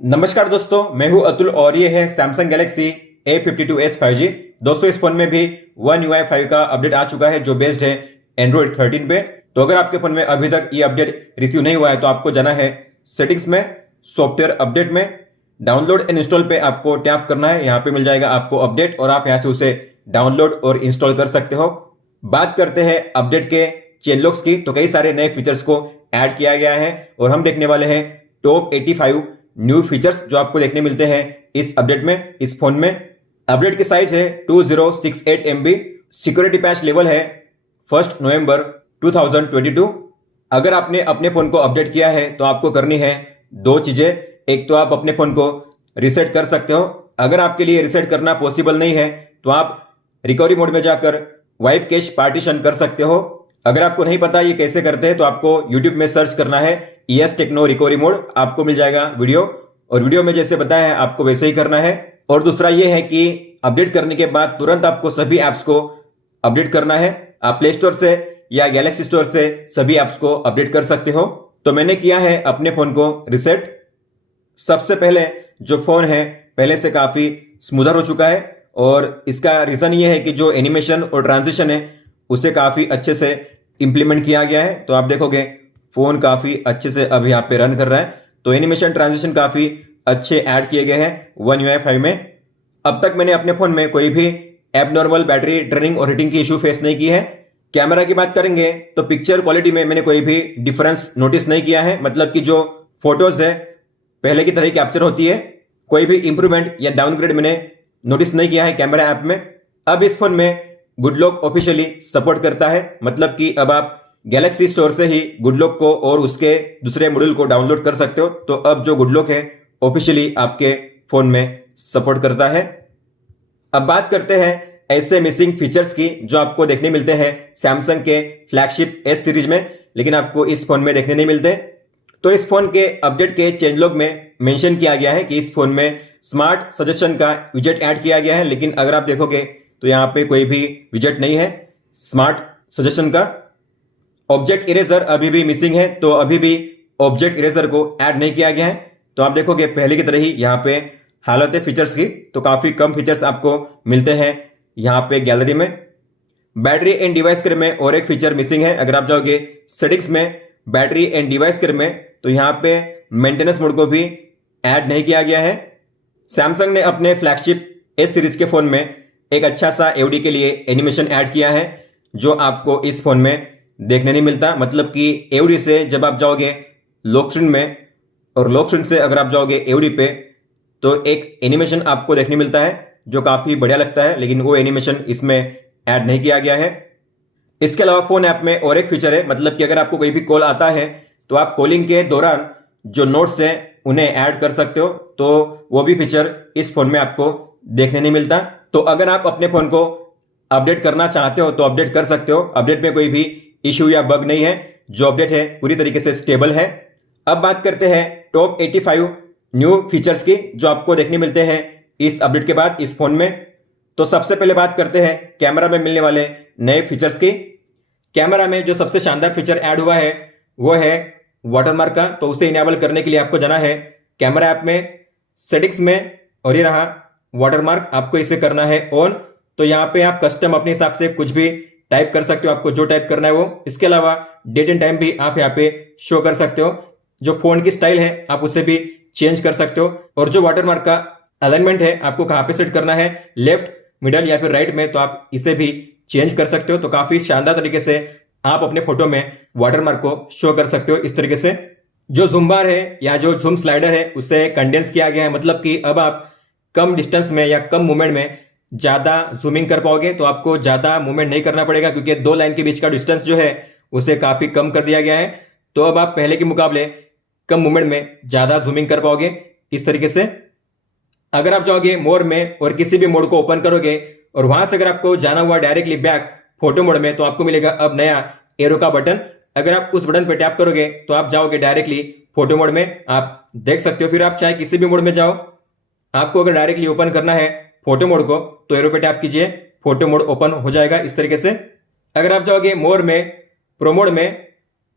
नमस्कार दोस्तों, मैं हूं अतुल और ये है सैमसंग गैलेक्सी A52s 5G। दोस्तों, इस फोन में भी One UI 5 का अपडेट आ चुका है जो बेस्ड है एंड्रॉइड 13 पे। तो अगर आपके फोन में अभी तक ये अपडेट रिसीव नहीं हुआ है तो आपको जाना है सेटिंग्स में, सॉफ्टवेयर अपडेट में, डाउनलोड एंड इंस्टॉल पे आपको टैप करना है। यहाँ पे मिल जाएगा आपको अपडेट और आप यहाँ से उसे डाउनलोड और इंस्टॉल कर सकते हो। बात करते हैं अपडेट के चेंज लॉक्स की, तो कई सारे नए फीचर्स को ऐड किया गया है और हम देखने वाले हैं टॉप 85 न्यू फीचर्स जो आपको देखने मिलते हैं इस अपडेट में। इस फोन में अपडेट की साइज है 2068 MB, सिक्योरिटी पैच लेवल है 1 नवंबर 2022। अगर आपने अपने फोन को अपडेट किया है तो आपको करनी है दो चीजें। एक तो आप अपने फोन को रीसेट कर सकते हो। अगर आपके लिए रीसेट करना पॉसिबल नहीं है तो आप रिकवरी मोड में जाकर वाइप कैश पार्टीशन कर सकते हो। अगर आपको नहीं पता ये कैसे करते हैं तो आपको यूट्यूब में सर्च करना है ES टेक्नो रिकवरी मोड, आपको मिल जाएगा वीडियो, और वीडियो में जैसे बताया है आपको वैसे ही करना है। और दूसरा ये है कि अपडेट करने के बाद तुरंत आपको सभी ऐप्स को अपडेट करना है। आप प्ले स्टोर से या गैलेक्सी स्टोर से सभी ऐप्स को अपडेट कर सकते हो। तो मैंने किया है अपने फोन को रिसेट। सबसे पहले जो फोन है पहले से काफी स्मूदर हो चुका है और इसका रीजन ये है कि जो एनिमेशन और ट्रांजिशन है उसे काफी अच्छे से इंप्लीमेंट किया गया है। तो आप देखोगे फोन काफी अच्छे से अब यहाँ पे रन कर रहा है। तो एनिमेशन ट्रांजिशन काफी अच्छे ऐड किए गए हैं One UI 5 में। अब तक मैंने अपने फोन में कोई भी एबनॉर्मल बैटरी ड्रेनिंग और हीटिंग की इशू फेस नहीं की है। कैमरा की बात करेंगे तो पिक्चर क्वालिटी में मैंने कोई भी डिफरेंस नोटिस नहीं किया है, मतलब कि जो फोटोज है पहले की तरह ही कैप्चर होती है। कोई भी इंप्रूवमेंट या डाउनग्रेड मैंने नोटिस नहीं किया है कैमरा ऐप में। अब इस फोन में गुड लॉक ऑफिशियली सपोर्ट करता है, मतलब कि अब आप गैलेक्सी स्टोर से ही गुड लॉक को और उसके दूसरे मॉड्यूल को डाउनलोड कर सकते हो। तो अब जो गुड लॉक है ऑफिशियली आपके फोन में सपोर्ट करता है। अब बात करते हैं ऐसे मिसिंग फीचर्स की जो आपको देखने मिलते हैं सैमसंग के फ्लैगशिप S सीरीज में, लेकिन आपको इस फोन में देखने नहीं मिलते। तो इस फोन के अपडेट के चेंज लॉग में मेंशन किया गया है कि इस फोन में स्मार्ट सजेशन का विजेट ऐड किया गया है, लेकिन अगर आप देखोगे तो यहाँ पे कोई भी विजेट नहीं है स्मार्ट सजेशन का। ऑब्जेक्ट इरेजर अभी भी मिसिंग है, तो अभी भी ऑब्जेक्ट इरेजर को ऐड नहीं किया गया है। तो आप देखोगे पहले की तरह ही यहाँ पे हालत है फीचर्स की, तो काफी कम फीचर्स आपको मिलते हैं यहाँ पे गैलरी में। बैटरी एंड डिवाइस केयर में और एक फीचर मिसिंग है। अगर आप जाओगे सेटिंग्स में बैटरी एंड डिवाइस केयर में तो यहाँ पे मेंटेनेंस मोड को भी ऐड नहीं किया गया है। सैमसंग ने अपने फ्लैगशिप S सीरीज के फोन में एक अच्छा सा AOD के लिए एनिमेशन ऐड किया है जो आपको इस फोन में देखने नहीं मिलता। मतलब कि AOD से जब आप जाओगे लॉक स्क्रीन में और लॉक स्क्रीन से अगर आप जाओगे AOD पे तो एक एनिमेशन आपको देखने मिलता है जो काफी बढ़िया लगता है, लेकिन वो एनिमेशन इसमें ऐड नहीं किया गया है। इसके अलावा फोन ऐप में और एक फीचर है, मतलब कि अगर आपको कोई भी कॉल आता है तो आप कॉलिंग के दौरान जो नोट्स हैं उन्हें ऐड कर सकते हो। तो वो भी फीचर इस फोन में आपको देखने नहीं मिलता। तो अगर आप अपने फोन को अपडेट करना चाहते हो तो अपडेट कर सकते हो। अपडेट में कोई भी इशू या बग नहीं है, जो अपडेट है पूरी तरीके से स्टेबल है। अब बात करते हैं टॉप 85 न्यू फीचर्स की जो आपको देखने मिलते हैं इस अपडेट के बाद इस फोन में। तो सबसे पहले बात करते हैं कैमरा में मिलने वाले नए फीचर्स की। कैमरा में जो सबसे शानदार फीचर ऐड हुआ है वो है वाटरमार्क का। तो उसे इनेबल करने के लिए आपको जाना है कैमरा ऐप में, सेटिंग्स में, और ये रहा वाटरमार्क, आपको इसे करना है ऑन। तो यहाँ पे आप कस्टम अपने हिसाब से कुछ भी टाइप कर सकते हो, आपको जो टाइप करना है वो। इसके अलावा डेट एंड टाइम भी आप यहाँ पे शो कर सकते हो। जो फोन की स्टाइल है आप उसे भी चेंज कर सकते हो। और जो वाटरमार्क का अलाइनमेंट है आपको कहाँ पे सेट करना है, लेफ्ट, मिडल या फिर राइट में, तो आप इसे भी चेंज कर सकते हो। तो काफी शानदार तरीके से आप अपने फोटो में वाटरमार्क को शो कर सकते हो इस तरीके से। जो जूम बार है या जो जूम स्लाइडर है उसे कंडेंस किया गया है, मतलब कि अब आप कम डिस्टेंस में या कम मूवमेंट में ज्यादा जूमिंग कर पाओगे। तो आपको ज्यादा मूवमेंट नहीं करना पड़ेगा क्योंकि दो लाइन के बीच का डिस्टेंस जो है उसे काफी कम कर दिया गया है। तो अब आप पहले के मुकाबले कम मूवमेंट में ज्यादा जूमिंग कर पाओगे इस तरीके से। अगर आप जाओगे मोर में और किसी भी मोड को ओपन करोगे और वहां से अगर आपको जाना हुआ डायरेक्टली बैक फोटो मोड में, तो आपको मिलेगा अब नया एरो का बटन। अगर आप उस बटन पर टैप करोगे तो आप जाओगे डायरेक्टली फोटो मोड में, आप देख सकते हो। फिर आप चाहे किसी भी मोड में जाओ, आपको अगर डायरेक्टली ओपन करना है फोटो मोड को तो एरो पे टैप कीजिए, फोटो मोड ओपन हो जाएगा इस तरीके से। अगर आप जाओगे मोर में, प्रो मोड में,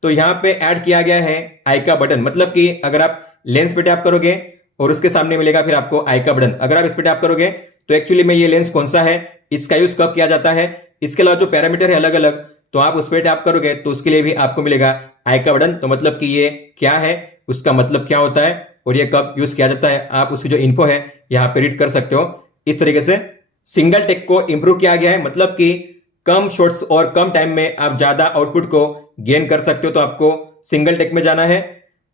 तो यहाँ पे ऐड किया गया है आई का बटन, मतलब कि अगर आप लेंस पे टैप करोगे और उसके सामने मिलेगा फिर आपको आई का बटन। अगर आप इस पर टैप करोगे तो एक्चुअली में ये लेंस कौन सा है, इसका यूज कब किया जाता है, इसके अलावा जो पैरामीटर है अलग अलग, तो आप उस पर टैप करोगे तो उसके लिए भी आपको मिलेगा आई का बटन। तो मतलब कि ये क्या है, उसका मतलब क्या होता है और ये कब यूज किया जाता है, आप उसकी जो इन्फो है यहाँ पे रीड कर सकते हो। इस तरीके से सिंगल टेक को इंप्रूव किया गया है, मतलब कि कम शॉट्स और कम टाइम में आप ज्यादा आउटपुट को गेन कर सकते हो। तो आपको सिंगल टेक में जाना है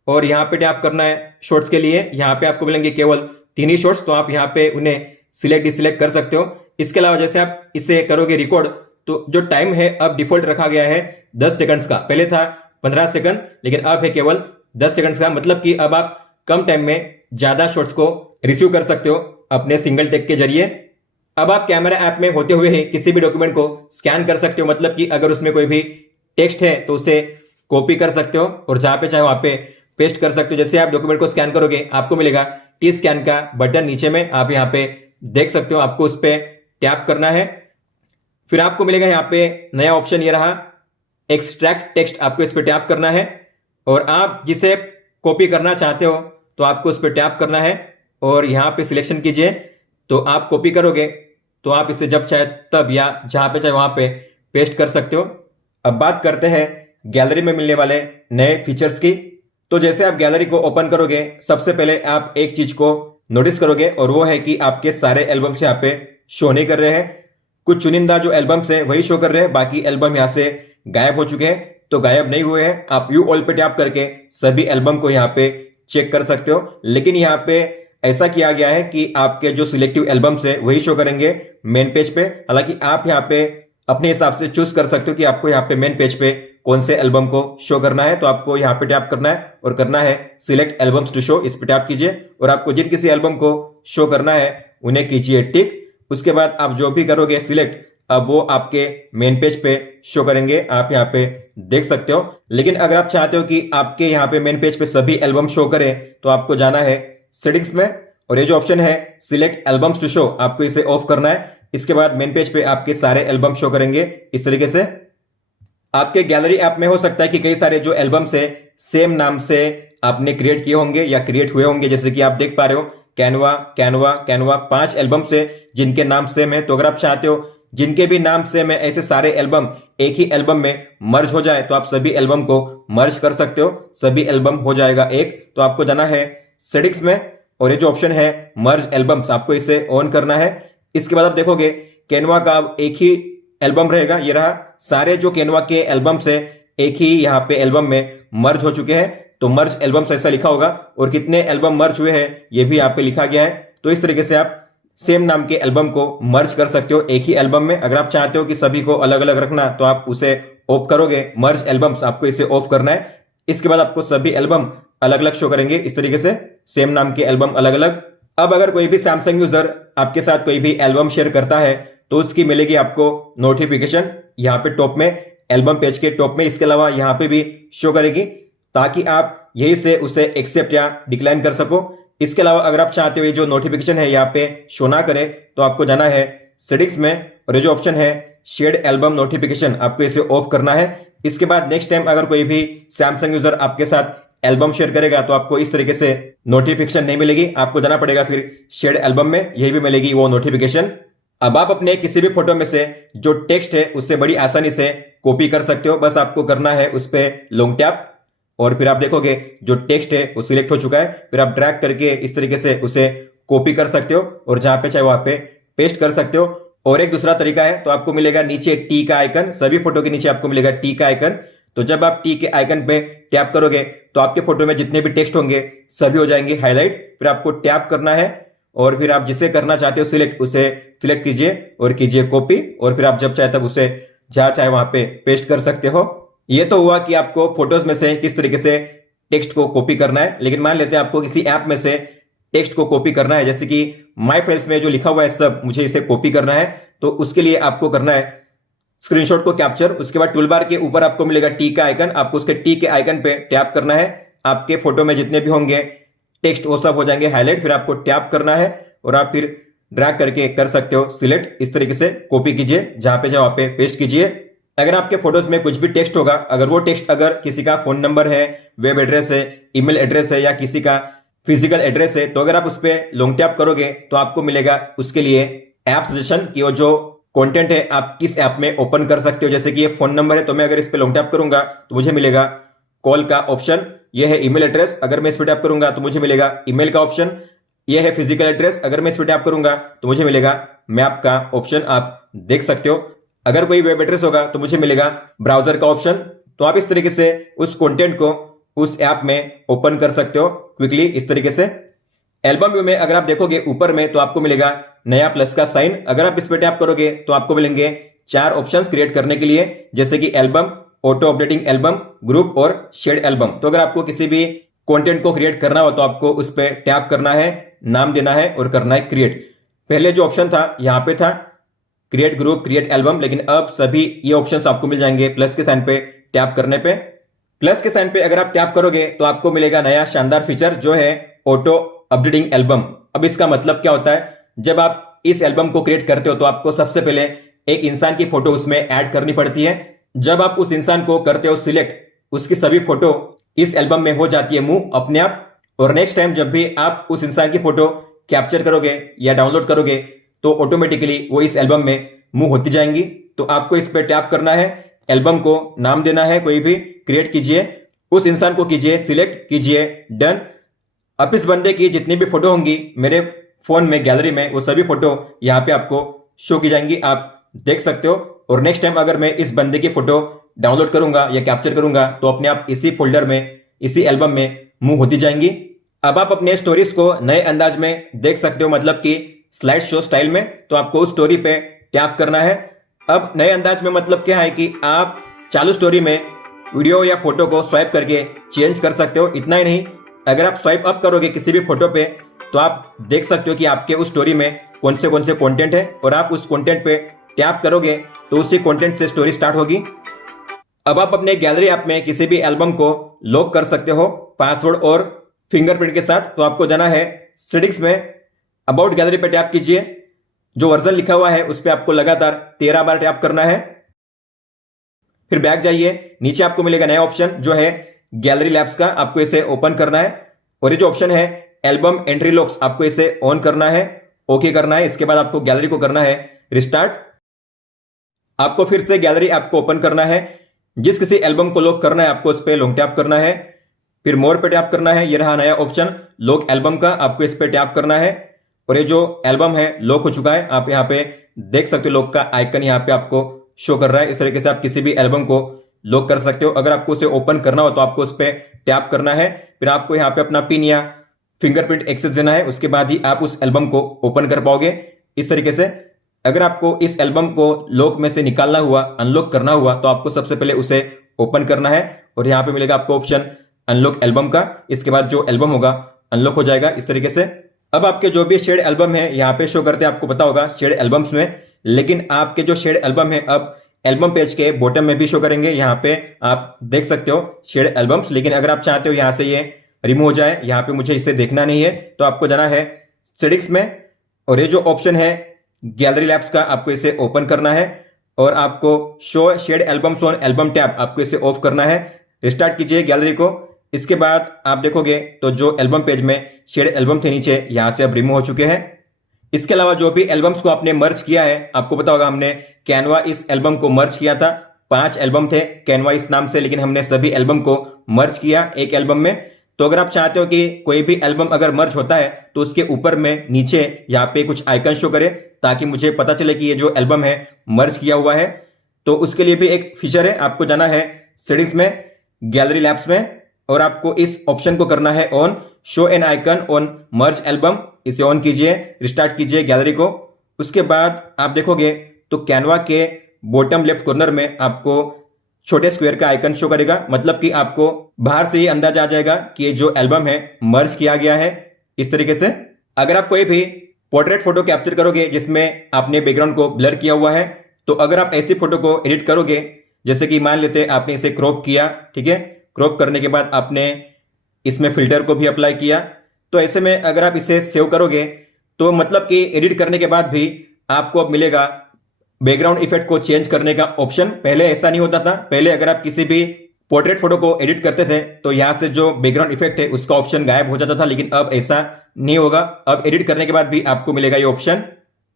और यहाँ पे टैप करना है शॉट्स के लिए। यहाँ पे आपको मिलेंगे केवल 3 ही शॉट्स, तो आप यहाँ पे उन्हें सिलेक्ट डिसलेक्ट कर सकते हो। इसके अलावा जैसे आप इसे करोगे रिकॉर्ड, तो जो टाइम है अब डिफॉल्ट रखा गया है 10 सेकंड्स का, पहले था 15 सेकंड लेकिन अब है केवल 10 सेकंड्स का। मतलब कि अब आप कम टाइम में ज्यादा शॉट्स को रिसीव कर सकते हो अपने सिंगल टेक के जरिए। अब आप कैमरा ऐप में होते हुए ही किसी भी डॉक्यूमेंट को स्कैन कर सकते हो, मतलब कि अगर उसमें कोई भी टेक्स्ट है तो उसे कॉपी कर सकते हो और जहां पे चाहे वहां पे पेस्ट कर सकते हो। जैसे आप डॉक्यूमेंट को स्कैन करोगे आपको मिलेगा टी स्कैन का बटन नीचे में, आप यहाँ पे देख सकते हो, आपको उस पर टैप करना है। फिर आपको मिलेगा यहाँ पे नया ऑप्शन ये रहा एक्सट्रैक्ट टेक्स्ट, आपको इस पर टैप करना है और आप जिसे कॉपी करना चाहते हो तो आपको उस पर टैप करना है और यहाँ पे सिलेक्शन कीजिए। तो आप कॉपी करोगे तो आप इसे जब चाहे तब या जहां पे चाहे वहां पे पेस्ट कर सकते हो। अब बात करते हैं गैलरी में मिलने वाले नए फीचर्स की। तो जैसे आप गैलरी को ओपन करोगे सबसे पहले आप एक चीज को नोटिस करोगे और वो है कि आपके सारे एल्बम्स यहाँ पे शो नहीं कर रहे हैं। कुछ चुनिंदा जो एल्बम्स है वही शो कर रहे हैं, बाकी एल्बम यहाँ से गायब हो चुके हैं। तो गायब नहीं हुए हैं, आप व्यू ऑल पे टैप करके सभी एल्बम को यहाँ पे चेक कर सकते हो। लेकिन यहाँ पे ऐसा किया गया है कि आपके जो सिलेक्टिव एल्बम्स है वही शो करेंगे मेन पेज पे। हालांकि आप यहाँ पे अपने हिसाब से चूज कर सकते हो कि आपको यहाँ पे मेन पेज पे कौन से एल्बम को शो करना है। तो आपको यहाँ पे टैप करना है और करना है सिलेक्ट एल्बम्स टू शो, इस पे टैप कीजिए और आपको जिन किसी एल्बम को शो करना है उन्हें कीजिए टिक। उसके बाद आप जो भी करोगे सिलेक्ट, अब वो आपके मेन पेज पे शो करेंगे, आप यहाँ पे देख सकते हो। लेकिन अगर आप चाहते हो कि आपके यहाँ पे मेन पेज पे सभी एल्बम शो करें तो आपको जाना है सेटिंग्स में और ये जो ऑप्शन है सिलेक्ट एल्बम्स टू शो, आपको इसे ऑफ करना है। इसके बाद मेन पेज पे आपके सारे एल्बम शो करेंगे इस तरीके से। आपके गैलरी ऐप में हो सकता है कि कई सारे जो एल्बम्स है सेम नाम से आपने क्रिएट किए होंगे या क्रिएट हुए होंगे। जैसे कि आप देख पा रहे हो कैनवा कैनवा कैनवा 5 एल्बम्स है जिनके नाम सेम है। तो अगर आप चाहते हो जिनके भी नाम सेम है ऐसे सारे एल्बम एक ही एल्बम में मर्ज हो जाए तो आप सभी एल्बम को मर्ज कर सकते हो, सभी एल्बम हो जाएगा एक। तो आपको जाना है सेटिंग्स में और ये जो ऑप्शन है मर्ज एल्बम्स, आपको इसे ऑन करना है। इसके बाद आप देखोगे कैनवा का एक ही एल्बम रहेगा, ये रहा। सारे जो कैनवा के एल्बम्स है एक ही यहाँ पे एल्बम में मर्ज हो चुके हैं। तो मर्ज एल्बम्स ऐसा लिखा होगा और कितने एल्बम मर्ज हुए हैं ये भी यहाँ पे लिखा गया है। तो इस तरीके से आप सेम नाम के एल्बम को मर्ज कर सकते हो एक ही एल्बम में। अगर आप चाहते हो कि सभी को अलग अलग रखना तो आप उसे ऑफ करोगे, मर्ज एल्बम्स, आपको इसे ऑफ करना है। इसके बाद आपको सभी एल्बम अलग अलग शो करेंगे इस तरीके से, सेम नाम के एल्बम अलग अलग। अब अगर कोई भी सैमसंग यूजर आपके साथ कोई भी एल्बम शेयर करता है तो उसकी मिलेगी आपको नोटिफिकेशन यहाँ पे टॉप में, एल्बम पेज के टॉप में। इसके अलावा यहाँ पे भी शो करेगी ताकि आप यही से उसे एक्सेप्ट या डिक्लाइन कर सको। इसके अलावा अगर आप चाहते हो ये जो नोटिफिकेशन है यहाँ पे शो ना करे तो आपको जाना है सेटिंग्स में और ये जो ऑप्शन है शेयर्ड एल्बम नोटिफिकेशन, आपको इसे ऑफ करना है। इसके बाद नेक्स्ट टाइम अगर कोई भी सैमसंग यूजर आपके साथ एल्बम शेयर करेगा तो आपको इस तरीके से नोटिफिकेशन नहीं मिलेगी, आपको जाना पड़ेगा फिर शेयर्ड एल्बम में, यही भी मिलेगी वो नोटिफिकेशन। अब आप अपने किसी भी फोटो में से जो टेक्स्ट है उससे बड़ी आसानी से कॉपी कर सकते हो। बस आपको करना है उस पर लॉन्ग टैप और फिर आप देखोगे जो टेक्स्ट है वो सिलेक्ट हो चुका है। फिर आप ड्रैग करके इस तरीके से उसे कॉपी कर सकते हो और जहां पे चाहे वहां पे पेस्ट कर सकते हो। और एक दूसरा तरीका है, तो आपको मिलेगा नीचे टी का आइकन, सभी फोटो के नीचे आपको मिलेगा टी का आइकन। तो जब आप टी के आइकन पे टैप करोगे तो आपके फोटो में जितने भी टेक्स्ट होंगे सभी हो जाएंगे हाईलाइट। फिर आपको टैप करना है और फिर आप जिसे करना चाहते हो सिलेक्ट, उसे सिलेक्ट कीजिए और कीजिए कॉपी और फिर आप जब चाहे तब उसे जहां चाहे वहां पे पेस्ट कर सकते हो। ये तो हुआ कि आपको फोटोज में से किस तरीके से टेक्स्ट को कॉपी करना है। लेकिन मान लेते हैं आपको किसी ऐप में से टेक्स्ट को कॉपी करना है, जैसे कि माई फाइल्स में जो लिखा हुआ है सब मुझे इसे कॉपी करना है। तो उसके लिए आपको करना है स्क्रीनशॉट को कैप्चर। उसके बाद टूल बार के ऊपर आपको मिलेगा टी का आइकन, आपको उसके टी के आइकन पे टैप करना है। आपके फोटो में जितने भी होंगे टेक्स्ट वो सब हो जाएंगे हाईलाइट। फिर आपको टैप करना है और आप फिर ड्रैग करके कर सकते हो सिलेक्ट, इस तरीके से कॉपी कीजिए, जहां पे वहां पे पेस्ट कीजिए। अगर आपके फोटोज में कुछ भी टेक्स्ट होगा, अगर वो टेक्स्ट अगर किसी का फोन नंबर है, वेब एड्रेस है, ईमेल एड्रेस है या किसी का फिजिकल एड्रेस है। तो अगर आप उस पर लॉन्ग टैप करोगे तो आपको मिलेगा उसके लिए ऐप सजेशन कि वो जो कंटेंट है आप किस ऐप में ओपन कर सकते हो। जैसे कि ये फोन नंबर है तो मैं अगर इस पर लॉन्ग टैप करूंगा तो मुझे मिलेगा कॉल का ऑप्शन। यह है ईमेल एड्रेस, अगर मैं इस पर टैप करूंगा तो मुझे मिलेगा ईमेल का ऑप्शन। यह है फिजिकल एड्रेस, अगर मैं इस पर टैप करूंगा तो मुझे मिलेगा मैप का ऑप्शन, आप देख सकते हो। अगर कोई वेब एड्रेस होगा तो मुझे मिलेगा ब्राउजर का ऑप्शन। तो आप इस तरीके से उस कंटेंट को उस ऐप में ओपन कर सकते हो क्विकली इस तरीके से। एल्बम व्यू में अगर आप देखोगे ऊपर में तो आपको मिलेगा नया प्लस का साइन। अगर आप इस पर टैप करोगे तो आपको मिलेंगे 4 ऑप्शंस क्रिएट करने के लिए, जैसे कि album, auto updating album, group और शेड एल्बम। तो अगर आपको किसी भी कंटेंट को क्रिएट करना हो तो आपको उस पर टैप करना है, नाम देना है और करना है क्रिएट। पहले जो ऑप्शन था यहां पे था क्रिएट ग्रुप, क्रिएट एल्बम, लेकिन अब सभी ये ऑप्शंस आपको मिल जाएंगे प्लस के साइन पे टैप करने पे। प्लस के साइन पे अगर आप टैप करोगे तो आपको मिलेगा नया शानदार फीचर जो है ऑटो अपडेटिंग एल्बम। अब इसका मतलब क्या होता है, जब आप इस एल्बम को क्रिएट करते हो तो आपको सबसे पहले एक इंसान की फोटो उसमें ऐड करनी पड़ती है। जब आप उस इंसान को करते हो सिलेक्ट, उसकी सभी फोटो इस एल्बम में हो जाती है मूव अपने आप। और नेक्स्ट टाइम जब भी आप उस इंसान की फोटो कैप्चर करोगे या डाउनलोड करोगे तो ऑटोमेटिकली वो इस एल्बम में मूव होती जाएंगी। तो आपको इस पर टैप करना है, एल्बम को नाम देना है, कोई भी क्रिएट कीजिए, उस इंसान को कीजिए सिलेक्ट, कीजिए डन। अब इस बंदे की जितनी भी फोटो होंगी मेरे फोन में गैलरी में, वो सभी फोटो यहाँ पे आपको शो की जाएंगी, आप देख सकते हो। और नेक्स्ट टाइम अगर मैं इस बंदे की फोटो डाउनलोड करूंगा या कैप्चर करूंगा तो अपने आप इसी फोल्डर में, इसी एल्बम में मूव होती जाएंगी। अब आप अपने स्टोरीज को नए अंदाज में देख सकते हो, मतलब कि स्लाइड शो स्टाइल में। तो आपको उस स्टोरी पे टैप करना है। अब नए अंदाज में मतलब क्या है कि आप चालू स्टोरी में वीडियो या फोटो को स्वाइप करके चेंज कर सकते हो। इतना ही नहीं, अगर आप स्वाइप अप करोगे किसी भी फोटो पे तो आप देख सकते हो कि आपके उस स्टोरी में कौन से कंटेंट है, और आप उस कंटेंट पे टैप करोगे तो उसी कंटेंट से स्टोरी स्टार्ट होगी। अब आप अपने गैलरी ऐप में किसी भी एल्बम को लॉक कर सकते हो पासवर्ड और फिंगरप्रिंट के साथ। तो आपको जाना है सेटिंग्स में, अबाउट गैलरी पे टैप कीजिए, जो वर्जन लिखा हुआ है उस पर आपको लगातार 13 बार टैप करना है। फिर बैक जाइए, नीचे आपको मिलेगा नया ऑप्शन जो है गैलरी लैब्स का, आपको इसे ओपन करना है। और ये जो ऑप्शन है एल्बम एंट्री लॉक्स, आपको इसे ऑन करना है, ओके करना है। इसके बाद आपको गैलरी को करना है रिस्टार्ट। आपको फिर से गैलरी ऐप को ओपन करना है, जिस किसी एल्बम को लॉक करना है आपको उस पर लॉन्ग टैप करना है, फिर मोर पे टैप करना है। ये रहा नया ऑप्शन लॉक एल्बम का, आपको इस पे टैप करना है। और ये जो एल्बम है लॉक हो चुका है, आप यहाँ पे देख सकते हो लॉक का आइकन यहाँ पे आपको शो कर रहा है। इस तरीके से आप किसी भी एल्बम को लॉक कर सकते हो। अगर आपको उसे ओपन करना हो तो आपको उस पर टैप करना है, फिर आपको यहाँ पे अपना पिन या फिंगरप्रिंट एक्सेस देना है, उसके बाद ही आप उस एल्बम को ओपन कर पाओगे इस तरीके से। अगर आपको इस एल्बम को लॉक में से निकालना हुआ, अनलॉक करना हुआ, तो आपको सबसे पहले उसे ओपन करना है और यहाँ पे मिलेगा आपको ऑप्शन अनलॉक एल्बम का। इसके बाद जो एल्बम होगा अनलॉक हो जाएगा इस तरीके से। अब आपके जो भी शेड एल्बम है यहाँ पे शो करते हैं, आपको पता होगा शेड एल्बम्स में, लेकिन आपके जो शेड एल्बम है अब एल्बम पेज के बॉटम में भी शो करेंगे। यहाँ पे आप देख सकते हो शेड एल्बम्स, लेकिन अगर आप चाहते हो यहाँ से ये रिमूव हो जाए, यहाँ पे मुझे इसे देखना नहीं है, तो आपको जाना है सेटिंग्स में और ये जो ऑप्शन है गैलरी लैब्स का, आपको इसे ओपन करना है और आपको show shared albums on album tab, आपको इसे ऑफ करना है। रिस्टार्ट कीजिए गैलरी को। इसके बाद आप देखोगे तो जो एल्बम पेज में शेड एल्बम थे नीचे, यहाँ से अब रिमूव हो चुके हैं। इसके अलावा जो भी एल्बम्स को आपने मर्ज किया है, आपको पता होगा हमने कैनवा इस एल्बम को मर्ज किया था। 5 एल्बम थे कैनवा इस नाम से, लेकिन हमने सभी एल्बम को मर्ज किया एक एल्बम में। तो अगर आप चाहते हो कि कोई भी एल्बम अगर मर्ज होता है तो उसके ऊपर में नीचे यहाँ पे कुछ आइकन शो करे, ताकि मुझे पता चले कि ये जो एल्बम है मर्ज किया हुआ है। तो उसके लिए भी एक फीचर है, आपको जाना है सेटिंग्स में, गैलरी लैब्स में, और आपको इस ऑप्शन को करना है on, show N icon on merge album, इसे ऑन कीजिए, रिस्टार्ट कीजिए गैलरी को। उसके बाद आप देखोगे तो कैनवा के बॉटम लेफ्ट कॉर्नर में आपको छोटे स्क्वायर का आइकन शो करेगा, मतलब कि आपको बाहर से ही अंदाजा आ जाएगा कि ये जो एल्बम है मर्ज किया गया है इस तरीके से। अगर आप कोई भी पोर्ट्रेट फोटो कैप्चर करोगे जिसमें आपने बैकग्राउंड को ब्लर किया हुआ है, तो अगर आप ऐसी फोटो को एडिट करोगे, जैसे कि मान लेते आपने इसे क्रॉप किया, ठीक है, क्रॉप करने के बाद आपने इसमें फिल्टर को भी अप्लाई किया, तो ऐसे में अगर आप इसे सेव करोगे तो मतलब कि एडिट करने के बाद भी आपको अब मिलेगा बैकग्राउंड इफेक्ट को चेंज करने का ऑप्शन। पहले ऐसा नहीं होता था। पहले अगर आप किसी भी पोर्ट्रेट फोटो को एडिट करते थे तो यहाँ से जो बैकग्राउंड इफेक्ट है उसका ऑप्शन गायब हो जाता था, लेकिन अब ऐसा नहीं होगा। अब एडिट करने के बाद भी आपको मिलेगा ये ऑप्शन।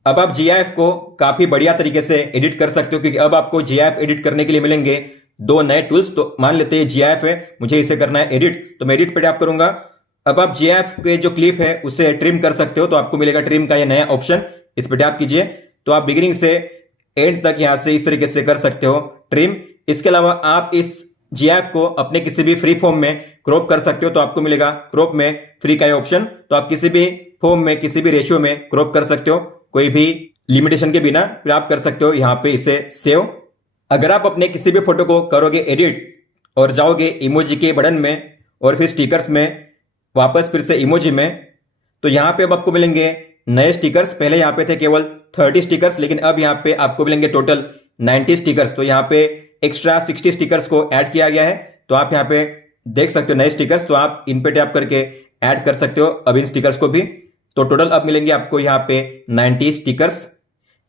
अब आप GIF को काफी बढ़िया तरीके से एडिट कर सकते हो, क्योंकि अब आपको GIF एडिट करने के लिए मिलेंगे 2 नए टूल्स। तो मान लेते हैं GIF है, मुझे इसे करना है एडिट, तो मैं एडिट पे टैप करूंगा। अब आप GIF के जो क्लिप है उसे ट्रिम कर सकते हो, तो आपको मिलेगा ट्रिम का ये नया ऑप्शन, इस पे टैप कीजिए तो आप बिगिनिंग से एंड तक यहां से इस तरीके से कर सकते हो ट्रिम। इसके अलावा आप इस GIF को अपने किसी भी फ्री फॉर्म में क्रॉप कर सकते हो, तो आपको मिलेगा क्रॉप में फ्री का ये ऑप्शन। तो आप किसी भी फॉर्म में किसी भी रेशियो में क्रॉप कर सकते हो, कोई भी लिमिटेशन के बिना, फिर आप कर सकते हो यहां पे इसे सेव। अगर आप अपने किसी भी फोटो को करोगे एडिट और जाओगे इमोजी के बटन में और फिर स्टिकर्स में वापस फिर से इमोजी में, तो यहां पे अब आपको मिलेंगे नए स्टिकर्स। पहले यहां पे थे केवल 30 स्टिकर्स, लेकिन अब यहां पे आपको मिलेंगे टोटल 90 स्टिकर्स। तो यहां पे एक्स्ट्रा 60 स्टिकर्स को ऐड किया गया है, तो आप यहां पे देख सकते हो नए स्टिकर्स, तो आप इन पे टैप करके ऐड कर सकते हो अब इन स्टिकर्स को भी। तो टोटल अब मिलेंगे आपको यहां पे 90 स्टिकर्स।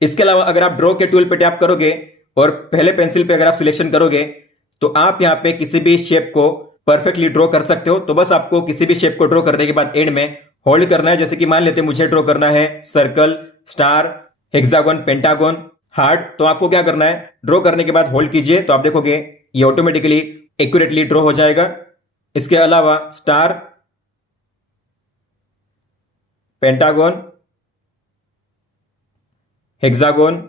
इसके अलावा अगर आप ड्रॉ के टूल पे टैप करोगे और पहले पेंसिल पे अगर आप सिलेक्शन करोगे तो आप यहां पे किसी भी शेप को परफेक्टली ड्रॉ कर सकते हो। तो बस आपको किसी भी शेप को ड्रॉ करने के बाद एंड में होल्ड करना है। जैसे कि मान लेते हैं मुझे ड्रॉ करना है circle, star, hexagon, pentagon, heart, तो आपको क्या करना है, ड्रॉ करने के बाद होल्ड कीजिए तो आप देखोगे ये ऑटोमेटिकली एक्यूरेटली ड्रॉ हो जाएगा। इसके अलावा स्टार, पेंटागोन, हेक्सागोन,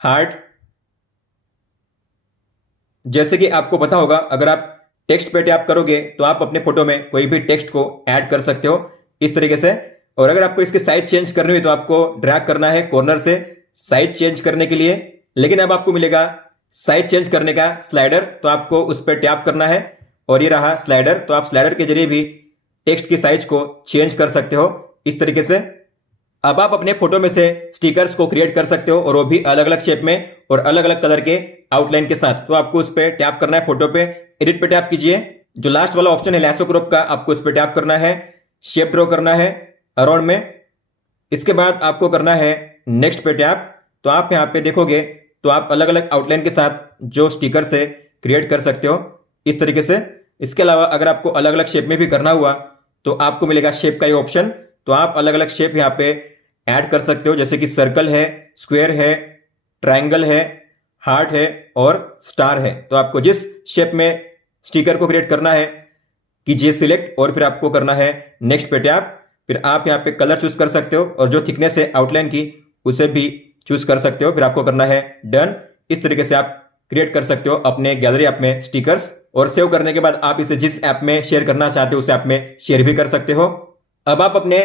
हार्ट, जैसे कि आपको पता होगा अगर आप टेक्स्ट पे टैप करोगे तो आप अपने फोटो में कोई भी टेक्स्ट को ऐड कर सकते हो इस तरीके से। और अगर आपको इसकी साइज चेंज करनी हुई तो आपको ड्रैग करना है कॉर्नर से साइज चेंज करने के लिए। लेकिन अब आपको मिलेगा साइज चेंज करने का स्लाइडर, तो आपको उस पर टैप करना है और ये रहा स्लाइडर। तो आप स्लाइडर के जरिए भी टेक्स्ट की साइज को चेंज कर सकते हो इस तरीके से। अब आप अपने फोटो में से स्टिकर्स को क्रिएट कर सकते हो और वो भी अलग अलग शेप में और अलग अलग कलर के आउटलाइन के साथ। तो आपको उस पर टैप करना है, फोटो पे एडिट पे टैप कीजिए, जो लास्ट वाला ऑप्शन है लैसो क्रॉप का, आपको उस पर टैप करना है, शेप ड्रॉ करना है अराउंड में। इसके बाद आपको करना है नेक्स्ट पे टैप। तो आप यहाँ पे देखोगे तो आप अलग अलग आउटलाइन के साथ जो स्टिकर से क्रिएट कर सकते हो इस तरीके से। इसके अलावा अगर आपको अलग अलग शेप में भी करना हुआ तो आपको मिलेगा शेप का ये ऑप्शन, तो आप अलग अलग शेप यहाँ पे ऐड कर सकते हो, जैसे कि सर्कल है, स्क्वायर है, ट्रायंगल है, हार्ट है और स्टार है। तो आपको जिस शेप में स्टिकर को क्रिएट करना है कीजिए सिलेक्ट और फिर आपको करना है नेक्स्ट पे टैप। फिर आप यहाँ पे कलर चूज कर सकते हो और जो थिकनेस है आउटलाइन की उसे भी चूज कर सकते हो। फिर आपको करना है डन। इस तरीके से आप क्रिएट कर सकते हो अपने गैलरी ऐप में स्टिकर्स, और सेव करने के बाद आप इसे जिस ऐप में शेयर करना चाहते हो उस ऐप में शेयर भी कर सकते हो। अब आप अपने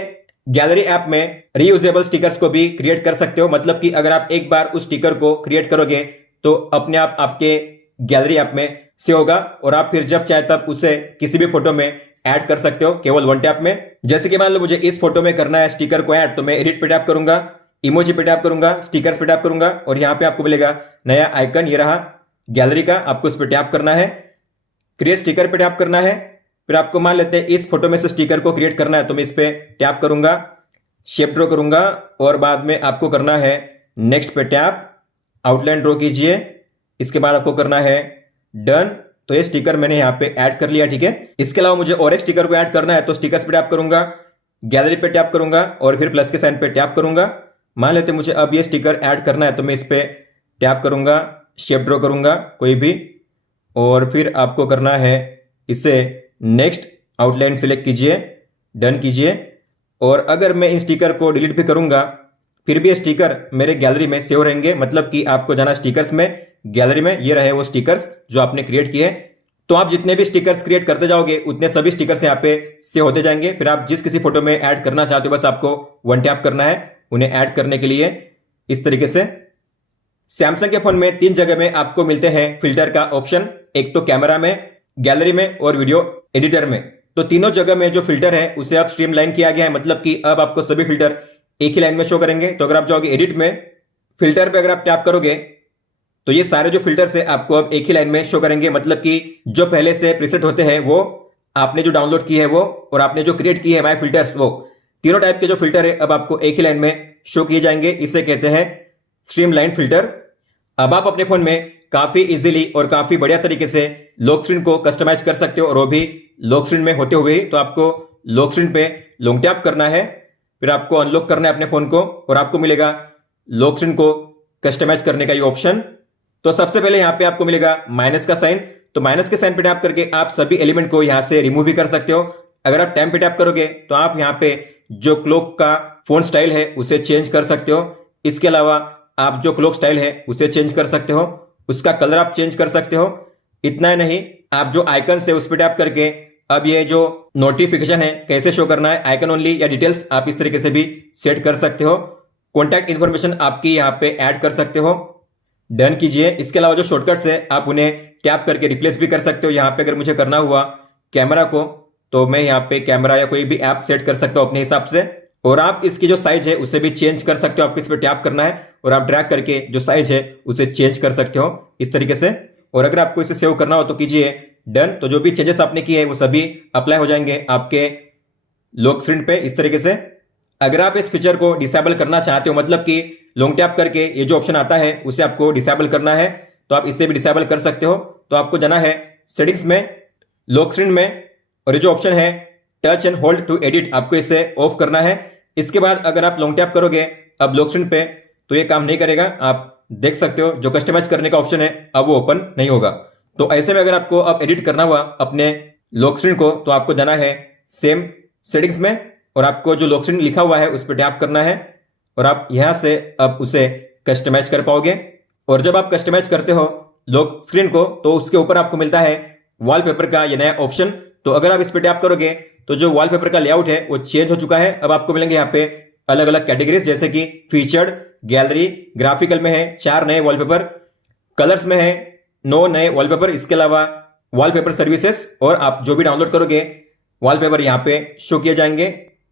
गैलरी ऐप में रीयूजेबल स्टिकर्स को भी क्रिएट कर सकते हो, मतलब कि अगर आप एक बार उस स्टिकर को क्रिएट करोगे तो अपने आप आपके गैलरी ऐप में सेव होगा और आप फिर जब चाहे तब उसे किसी भी फोटो में ऐड कर सकते हो केवल वन टैप में। जैसे कि मान लो मुझे इस फोटो में करना है स्टिकर को ऐड, तो मैं एडिट पे टैप करूंगा, इमोजी पे टैप करूंगा, स्टिकर्स पे टैप करूंगा और यहाँ पे आपको मिलेगा नया आइकन, ये रहा गैलरी का। आपको इस पे टैप करना है, क्रिएट स्टिकर पे टैप करना है। फिर आपको मान लेते हैं इस फोटो में से स्टिकर को क्रिएट करना है, तो मैं इस पे टैप करूंगा, शेप ड्रॉ करूंगा और बाद में आपको करना है नेक्स्ट पे टैप, आउटलाइन ड्रॉ कीजिए। इसके बाद आपको करना है डन। तो ये स्टिकर मैंने यहाँ पे ऐड कर लिया, ठीक है। इसके अलावा मुझे और एक स्टिकर को ऐड करना है, तो स्टिकर्स पे टैप करूंगा, गैलरी पे टैप करूंगा और फिर प्लस के साइन पे टैप करूंगा। मान लेते मुझे अब ये स्टिकर ऐड करना है, तो मैं इस पे टैप करूंगा, शेप ड्रॉ करूंगा कोई भी और फिर आपको करना है इसे नेक्स्ट, आउटलाइन सिलेक्ट कीजिए, डन कीजिए। और अगर मैं इन स्टिकर को डिलीट भी करूंगा फिर भी ये स्टिकर मेरे गैलरी में सेव रहेंगे, मतलब कि आपको जाना स्टिकर्स में, गैलरी में, ये रहे वो स्टिकर्स जो आपने क्रिएट किए। तो आप जितने भी स्टिकर्स क्रिएट करते जाओगे उतने सभी स्टिकर्स यहाँ पे सेव होते जाएंगे। फिर आप जिस किसी फोटो में ऐड करना चाहते हो बस आपको वन टैप करना है उन्हें ऐड करने के लिए इस तरीके से। सैमसंग के फोन में 3 जगह में आपको मिलते हैं फिल्टर का ऑप्शन, एक तो कैमरा में, गैलरी में और वीडियो एडिटर में। तो तीनों जगह में जो फिल्टर है उसे अब स्ट्रीमलाइन किया गया है, मतलब कि अब आपको सभी फिल्टर एक ही लाइन में शो करेंगे। तो अगर आप जाओगे एडिट में, फिल्टर पे अगर आप टैप करोगे तो ये सारे जो फिल्टर्स है आपको अब एक ही लाइन में शो करेंगे, मतलब कि जो पहले से प्रीसेट होते हैं वो, आपने जो डाउनलोड की है वो और आपने जो क्रिएट की है माय फिल्टर्स, वो तीनों टाइप के जो फिल्टर है अब आपको एक ही लाइन में शो किए जाएंगे। इसे कहते हैं स्ट्रीमलाइन फिल्टर। अब आप अपने फोन में काफी इजीली और काफी बढ़िया तरीके से लॉक स्क्रीन को कस्टमाइज कर सकते हो, और वो भी लॉक स्क्रीन में होते हुए ही। तो आपको लॉक स्क्रीन पे लॉन्ग टैप करना है, फिर आपको अनलॉक करना है अपने फोन को, और आपको मिलेगा लॉक स्क्रीन को कस्टमाइज करने का ये ऑप्शन। तो सबसे पहले यहाँ पे आपको मिलेगा माइनस का साइन। तो माइनस के साइन पे टैप करके आप सभी एलिमेंट को यहाँ से रिमूव भी कर सकते हो। अगर आप टाइम पे टैप करोगे तो आप यहाँ पे जो क्लॉक का फोन स्टाइल है उसे चेंज कर सकते हो। इसके अलावा आप जो क्लॉक स्टाइल है उसे चेंज कर सकते हो, उसका कलर आप चेंज कर सकते हो। इतना ही नहीं, आप जो आइकन है उस पर टैप करके अब ये जो नोटिफिकेशन है कैसे शो करना है, आइकन ओनली या डिटेल्स, आप इस तरीके से भी सेट कर सकते हो। कॉन्टैक्ट इन्फॉर्मेशन आपकी यहाँ पे ऐड कर सकते हो, डन कीजिए। इसके अलावा जो शॉर्टकट्स है आप उन्हें टैप करके रिप्लेस भी कर सकते हो। यहाँ पे अगर मुझे करना हुआ कैमरा को, तो मैं यहाँ पे कैमरा या कोई भी ऐप सेट कर सकता हूँ अपने हिसाब से, और आप इसकी जो साइज है उसे भी चेंज कर सकते हो। आपको इस पर टैप करना है और आप ड्रैग करके जो साइज है उसे चेंज कर सकते हो इस तरीके से। और अगर आपको इसे सेव करना हो तो कीजिए डन। तो जो भी चेंजेस आपने किए हैं वो सभी अप्लाई हो जाएंगे आपके लॉक स्क्रीन पे इस तरीके से। अगर आप इस फीचर को डिसेबल करना चाहते हो, मतलब कि लॉन्ग टैप करके ये जो ऑप्शन आता है उसे आपको डिसेबल करना है, तो आप इसे भी डिसेबल कर सकते हो। तो आपको जाना है सेटिंग्स में, लॉक स्क्रीन में, और ये जो ऑप्शन है touch and hold to edit, आपको इसे ऑफ करना है। इसके बाद अगर आप लॉन्ग टैप करोगे अब लॉक स्क्रीन पे तो ये काम नहीं करेगा। आप देख सकते हो जो कस्टमाइज करने का ऑप्शन है अब वो ओपन नहीं होगा। तो ऐसे में अगर आपको अब एडिट करना हुआ अपने लॉक स्क्रीन को, तो आपको जाना है सेम सेटिंग्स में, और आपको जो लॉक स्क्रीन लिखा हुआ है उस पर टैप करना है, और आप यहां से अब उसे कस्टमाइज कर पाओगे। और जब आप कस्टमाइज करते हो लॉक स्क्रीन को, तो उसके ऊपर आपको मिलता है वॉलपेपर का ये नया ऑप्शन। तो अगर आप इस पर टैप करोगे तो जो वॉलपेपर का लेआउट है वो चेंज हो चुका है। अब आपको मिलेंगे यहाँ पे अलग अलग कैटेगरीज, जैसे कि फीचर्ड, गैलरी, ग्राफिकल में है 4 नए वॉलपेपर, कलर्स में है 9 नए वॉलपेपर, इसके अलावा वॉलपेपर सर्विसेज, और आप जो भी डाउनलोड करोगे वॉलपेपर यहाँ पे शो किए जाएंगे।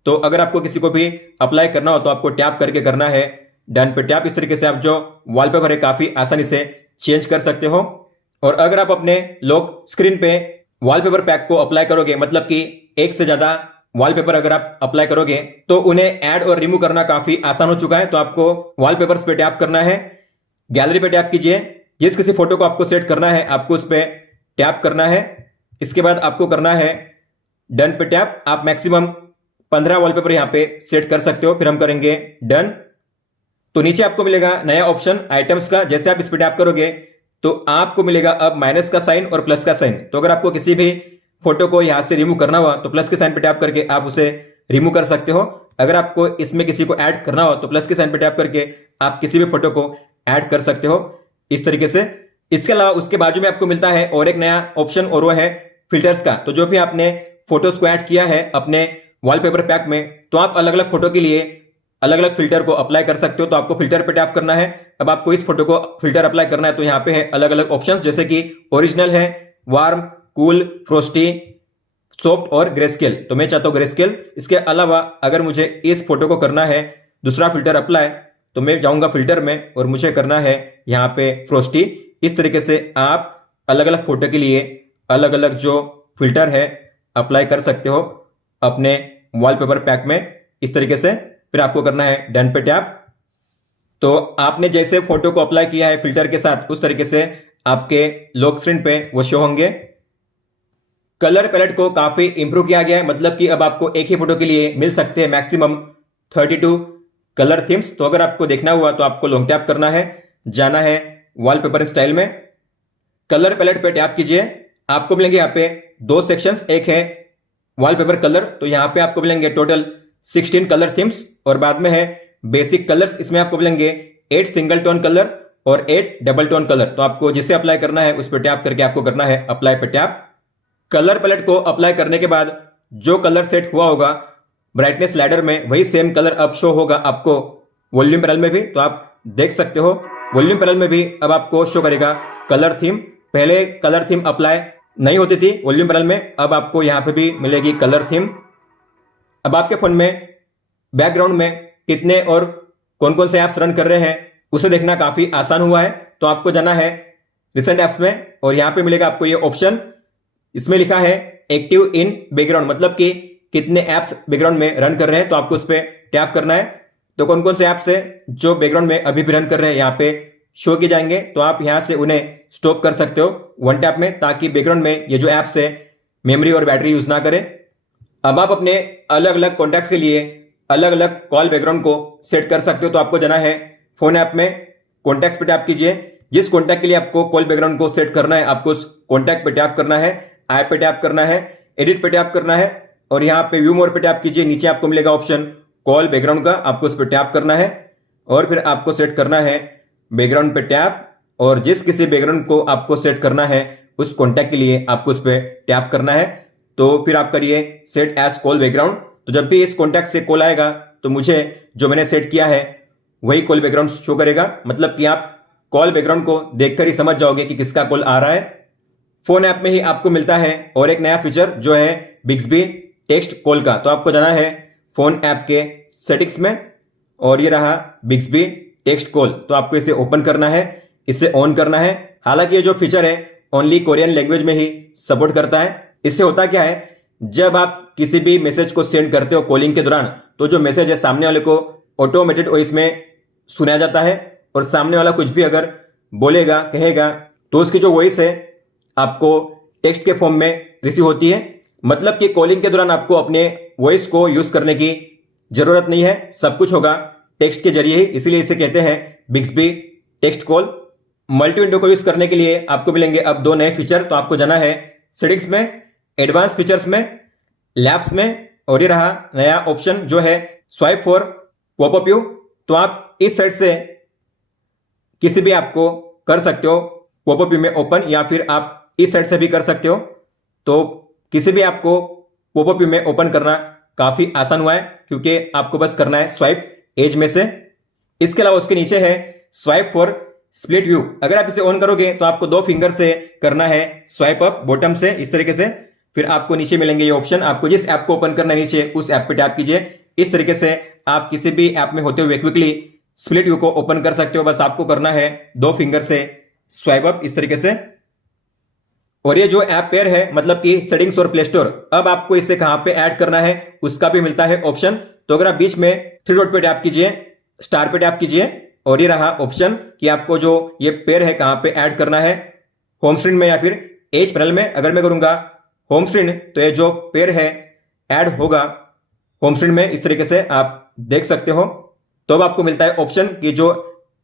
तो अगर आपको किसी को भी अप्लाई करना हो तो आपको टैप करके करना है डन पे टैप। इस तरीके से आप जो वॉलपेपर है काफी आसानी से चेंज कर सकते हो। और अगर आप अपने लॉक स्क्रीन पे वॉलपेपर पैक को अप्लाई करोगे, मतलब कि एक से ज्यादा वॉलपेपर अगर आप अप्लाई करोगे, तो उन्हें ऐड और रिमूव करना काफी आसान हो चुका है। तो आपको वॉलपेपर्स पे टैप करना है, गैलरी पे टैप कीजिए, जिस किसी फोटो को आपको सेट करना है आपको उस पर टैप करना है। इसके बाद आपको करना है डन पे टैप। आप मैक्सिमम 15 वॉलपेपर यहाँ पे सेट कर सकते हो, फिर हम करेंगे डन। तो नीचे आपको मिलेगा नया ऑप्शन आइटम्स का। जैसे आप इस पर टैप करोगे तो आपको मिलेगा अब माइनस का साइन और प्लस का साइन। तो अगर आपको किसी भी फोटो को यहां से रिमूव करना हुआ तो प्लस के साइन पे टैप करके आप उसे रिमूव कर सकते हो। अगर आपको इसमें किसी को ऐड करना हो तो प्लस के साइन पे टैप करके आप किसी भी फोटो को ऐड कर सकते हो इस तरीके से। इसके अलावा उसके बाजू में आपको मिलता है और एक नया ऑप्शन, और वो है फिल्टर्स का। तो जो भी आपने फोटोज को ऐड किया है अपने वॉलपेपर पैक में, तो आप अलग अलग फोटो के लिए अलग अलग फिल्टर को अप्लाई कर सकते हो। तो आपको फिल्टर पे टैप करना है। अब आपको इस फोटो को फिल्टर अप्लाई करना है, तो यहाँ पे है अलग अलग ऑप्शंस, जैसे कि ओरिजिनल है, वार्म, कूल, फ्रोस्टी, सॉफ्ट और ग्रेस्केल। तो मैं चाहता हूँ ग्रेस्केल। इसके अलावा अगर मुझे इस फोटो को करना है दूसरा फिल्टर अप्लाई, तो मैं जाऊंगा फिल्टर में और मुझे करना है यहाँ पे फ्रोस्टी। इस तरीके से आप अलग अलग फोटो के लिए अलग अलग जो फिल्टर है अप्लाई कर सकते हो अपने वॉलपेपर पैक में इस तरीके से। फिर आपको करना है डन पे टैप। तो आपने जैसे फोटो को अप्लाई किया है फिल्टर के साथ, उस तरीके से आपके लॉक स्क्रीन पे वो शो होंगे। कलर पैलेट को काफी इंप्रूव किया गया है, मतलब कि अब आपको एक ही फोटो के लिए मिल सकते हैं मैक्सिमम 32 कलर थीम्स। तो अगर आपको देखना हुआ तो आपको लॉन्ग टैप करना है, जाना है वॉलपेपर स्टाइल में, कलर पैलेट पे टैप कीजिए। आपको मिलेंगे यहाँ पे 2 सेक्शंस, एक है वॉलपेपर कलर, तो यहाँ पे आपको मिलेंगे टोटल 16 कलर थीम्स, और बाद में है बेसिक कलर्स। इसमें आपको मिलेंगे 8 सिंगल टोन कलर और 8 डबल टोन कलर। तो आपको जिसे अप्लाई करना है उस पर टैप करके आपको करना है अप्लाई पे टैप। कलर पैलेट को अप्लाई करने के बाद जो कलर सेट हुआ होगा ब्राइटनेस लैडर में, वही सेम कलर अब शो होगा आपको वॉल्यूम पैनल में भी। तो आप देख सकते हो वॉल्यूम पैनल में भी अब आपको शो करेगा कलर थीम। पहले कलर थीम अप्लाई नहीं होती थी वॉल्यूम पैनल में, अब आपको यहाँ पे भी मिलेगी कलर थीम। अब आपके फोन में बैकग्राउंड में कितने और कौन कौन से ऐप्स रन कर रहे हैं उसे देखना काफी आसान हुआ है। तो आपको जाना है रिसेंट ऐप्स में, और यहाँ पे मिलेगा आपको ये ऑप्शन। इसमें लिखा है एक्टिव इन बैकग्राउंड, मतलब कि कितने ऐप्स बैकग्राउंड में रन कर रहे हैं। तो आपको उस पर टैप करना है। तो कौन कौन से ऐप्स है जो बैकग्राउंड में अभी भी रन कर रहे हैं यहाँ पे शो किए जाएंगे, तो आप यहाँ से उन्हें स्टॉप कर सकते हो वन टैप में, ताकि बैकग्राउंड में ये जो ऐप्स है मेमोरी और बैटरी यूज ना करें। अब आप अपने अलग अलग कॉन्टैक्ट्स के लिए अलग अलग कॉल बैकग्राउंड को सेट कर सकते हो। तो आपको जाना है फोन ऐप में, कॉन्टैक्ट्स पे टैप कीजिए। जिस कॉन्टैक्ट के लिए आपको कॉल बैकग्राउंड को सेट करना है, आपको उस कॉन्टैक्ट पे टैप करना है, ऐप पे टैप करना है, एडिट पे टैप करना है और यहाँ पे व्यू मोर पे टैप कीजिए। नीचे आपको मिलेगा ऑप्शन कॉल बैकग्राउंड का, आपको उस पर टैप करना है और फिर आपको सेट करना है बैकग्राउंड पे टैप, और जिस किसी बैकग्राउंड को आपको सेट करना है उस कॉन्टैक्ट के लिए आपको उस पर टैप करना है। तो फिर आप करिए सेट एज कॉल बैकग्राउंड। तो जब भी इस कॉन्टैक्ट से कॉल आएगा तो मुझे जो मैंने सेट किया है वही कॉल बैकग्राउंड शो करेगा, मतलब कि आप कॉल बैकग्राउंड को देखकर ही समझ जाओगे कि किसका कॉल आ रहा है। फोन ऐप में ही आपको मिलता है और एक नया फीचर जो है बिक्सबी टेक्स्ट कॉल का। तो आपको जाना है फोन ऐप के सेटिंग्स में और ये रहा बिक्सबी टेक्स्ट कॉल। तो आपको इसे ओपन करना है, इसे ऑन करना है। हालांकि ये जो फीचर है ओनली कोरियन लैंग्वेज में ही सपोर्ट करता है। इससे होता क्या है, जब आप किसी भी मैसेज को सेंड करते हो कॉलिंग के दौरान, तो जो मैसेज है सामने वाले को ऑटोमेटेड वॉइस में सुना जाता है और सामने वाला कुछ भी अगर बोलेगा कहेगा तो उसकी जो वॉइस है आपको टेक्स्ट के फॉर्म में रिसीव होती है। मतलब कि कॉलिंग के दौरान आपको अपने वॉइस को यूज करने की जरूरत नहीं है, सब कुछ होगा टेक्स्ट के जरिए ही। इसीलिए इसे कहते हैं Bixby text call. Multi window को यूज करने के लिए आपको मिलेंगे अब दो नए फीचर। तो आपको जाना है सेटिंग्स में, एडवांस फीचर्स में, लैब्स में और ये रहा नया ऑप्शन जो है स्वाइप फॉर पॉपअप व्यू। तो आप इस साइड से किसी भी ऐप को कर सकते हो पॉपअप व्यू में ओपन, या फिर आप इस साइड से भी कर सकते हो। तो किसी भी ऐप को पॉपअप व्यू में ओपन करना काफी आसान हुआ है, क्योंकि आपको बस करना है स्वाइप एज में से। इसके अलावा उसके नीचे है स्वाइप फॉर स्प्लिट व्यू। अगर आप इसे ऑन करोगे तो आपको दो फिंगर से करना है स्वाइप अप बॉटम से, इस तरीके से। फिर आपको नीचे मिलेंगे ये ऑप्शन, आपको जिस ऐप को ओपन करना है नीचे उस ऐप पे टैप कीजिए। इस तरीके से आप किसी भी ऐप में होते हुए क्विकली स्प्लिट व्यू को ओपन कर सकते हो। बस आपको करना है दो फिंगर से स्वाइप अप इस तरीके से। और ये जो ऐप पेयर है, मतलब कि सेटिंग्स और प्ले स्टोर, अब आपको इसे कहां पे ऐड करना है उसका भी मिलता है ऑप्शन। तो अगर आप बीच में थ्री डॉट पे टैप कीजिए, स्टार पे टैप कीजिए और ये रहा ऑप्शन कि आपको जो ये पेयर है कहां पे ऐड करना है, होम स्क्रीन में या फिर एज पैनल में। अगर मैं करूंगा होम स्क्रीन तो ये जो पेयर है ऐड होगा होम स्क्रीन में, इस तरीके से आप देख सकते हो। तो अब आपको मिलता है ऑप्शन कि जो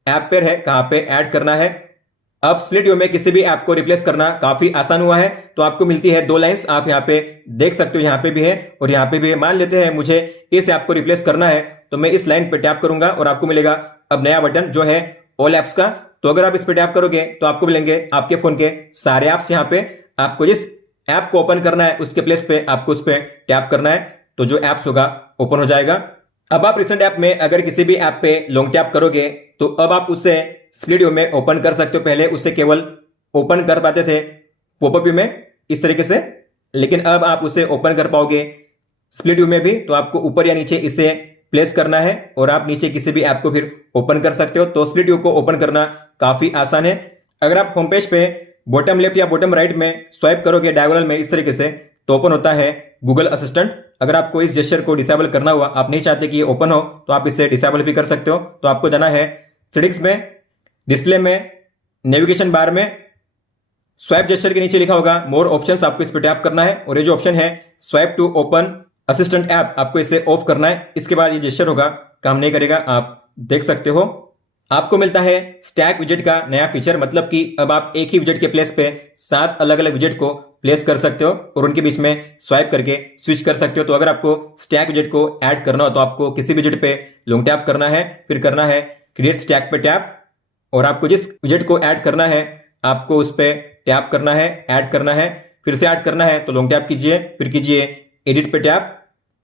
ऐप पेयर है कहां पे ऐड करना है। अब स्प्लिट व्यू में किसी भी ऐप को रिप्लेस करना काफी आसान हुआ है। तो आपको मिलती है दो लाइंस, आप यहाँ पे देख सकते हो, यहाँ पे भी है और यहाँ पे भी है। मान लेते हैं मुझे इस ऐप को रिप्लेस करना है, तो मैं इस लाइन पे टैप करूंगा और आपको मिलेगा अब नया बटन जो है ऑल ऐप्स का। तो अगर आप इस पे टैप करोगे तो आपको मिलेंगे आपके फोन के सारे ऐप्स। यहाँ पे आपको जिस ऐप को ओपन करना है उसके प्लेस पे आपको उस पर टैप करना है, तो जो ऐप्स होगा ओपन हो जाएगा। अब आप रिसेंट ऐप में अगर किसी भी ऐप पे लॉन्ग टैप करोगे तो अब आप उसे स्प्लिट व्यू में ओपन कर सकते हो। पहले उसे केवल ओपन कर पाते थे पॉपअप व्यू में इस तरीके से, लेकिन अब आप उसे ओपन कर पाओगे स्प्लिट व्यू में भी। तो आपको ऊपर या नीचे इसे प्लेस करना है और आप नीचे किसी भी ऐप को फिर ओपन कर सकते हो। तो स्प्लिट व्यू को ओपन करना काफी आसान है। अगर आप होम पेज पे बॉटम लेफ्ट या बॉटम राइट में स्वाइप करोगे डायगोनल में इस तरीके से, तो ओपन होता है गूगल असिस्टेंट। अगर आपको इस जेस्चर को डिसेबल करना हुआ, आप नहीं चाहते कि ये ओपन हो, तो आप इसे डिसेबल भी कर सकते हो। तो आपको जाना है सेटिंग्स में, डिस्प्ले में, नेविगेशन बार में, स्वाइप जेस्चर के नीचे लिखा होगा मोर ऑप्शंस, आपको इस पर टैप करना है और ये जो ऑप्शन है swipe to open assistant app, आपको इसे ऑफ करना है। इसके बाद ये जेस्चर होगा काम नहीं करेगा, आप देख सकते हो। आपको मिलता है स्टैक विजेट का नया फीचर, मतलब कि अब आप एक ही विजेट के प्लेस पे 7 अलग अलग विजेट को प्लेस कर सकते हो और उनके बीच में स्वाइप करके स्विच कर सकते हो। तो अगर आपको स्टैक विजेट को ऐड करना हो तो आपको किसी विजेट पे लॉन्ग टैप करना है, फिर करना है क्रिएट स्टैक पे टैप और आपको जिस विजेट को ऐड करना है आपको उस पर टैप करना है, ऐड करना है, फिर से ऐड करना है तो लॉन्ग टैप कीजिए, फिर कीजिए एडिट पे टैप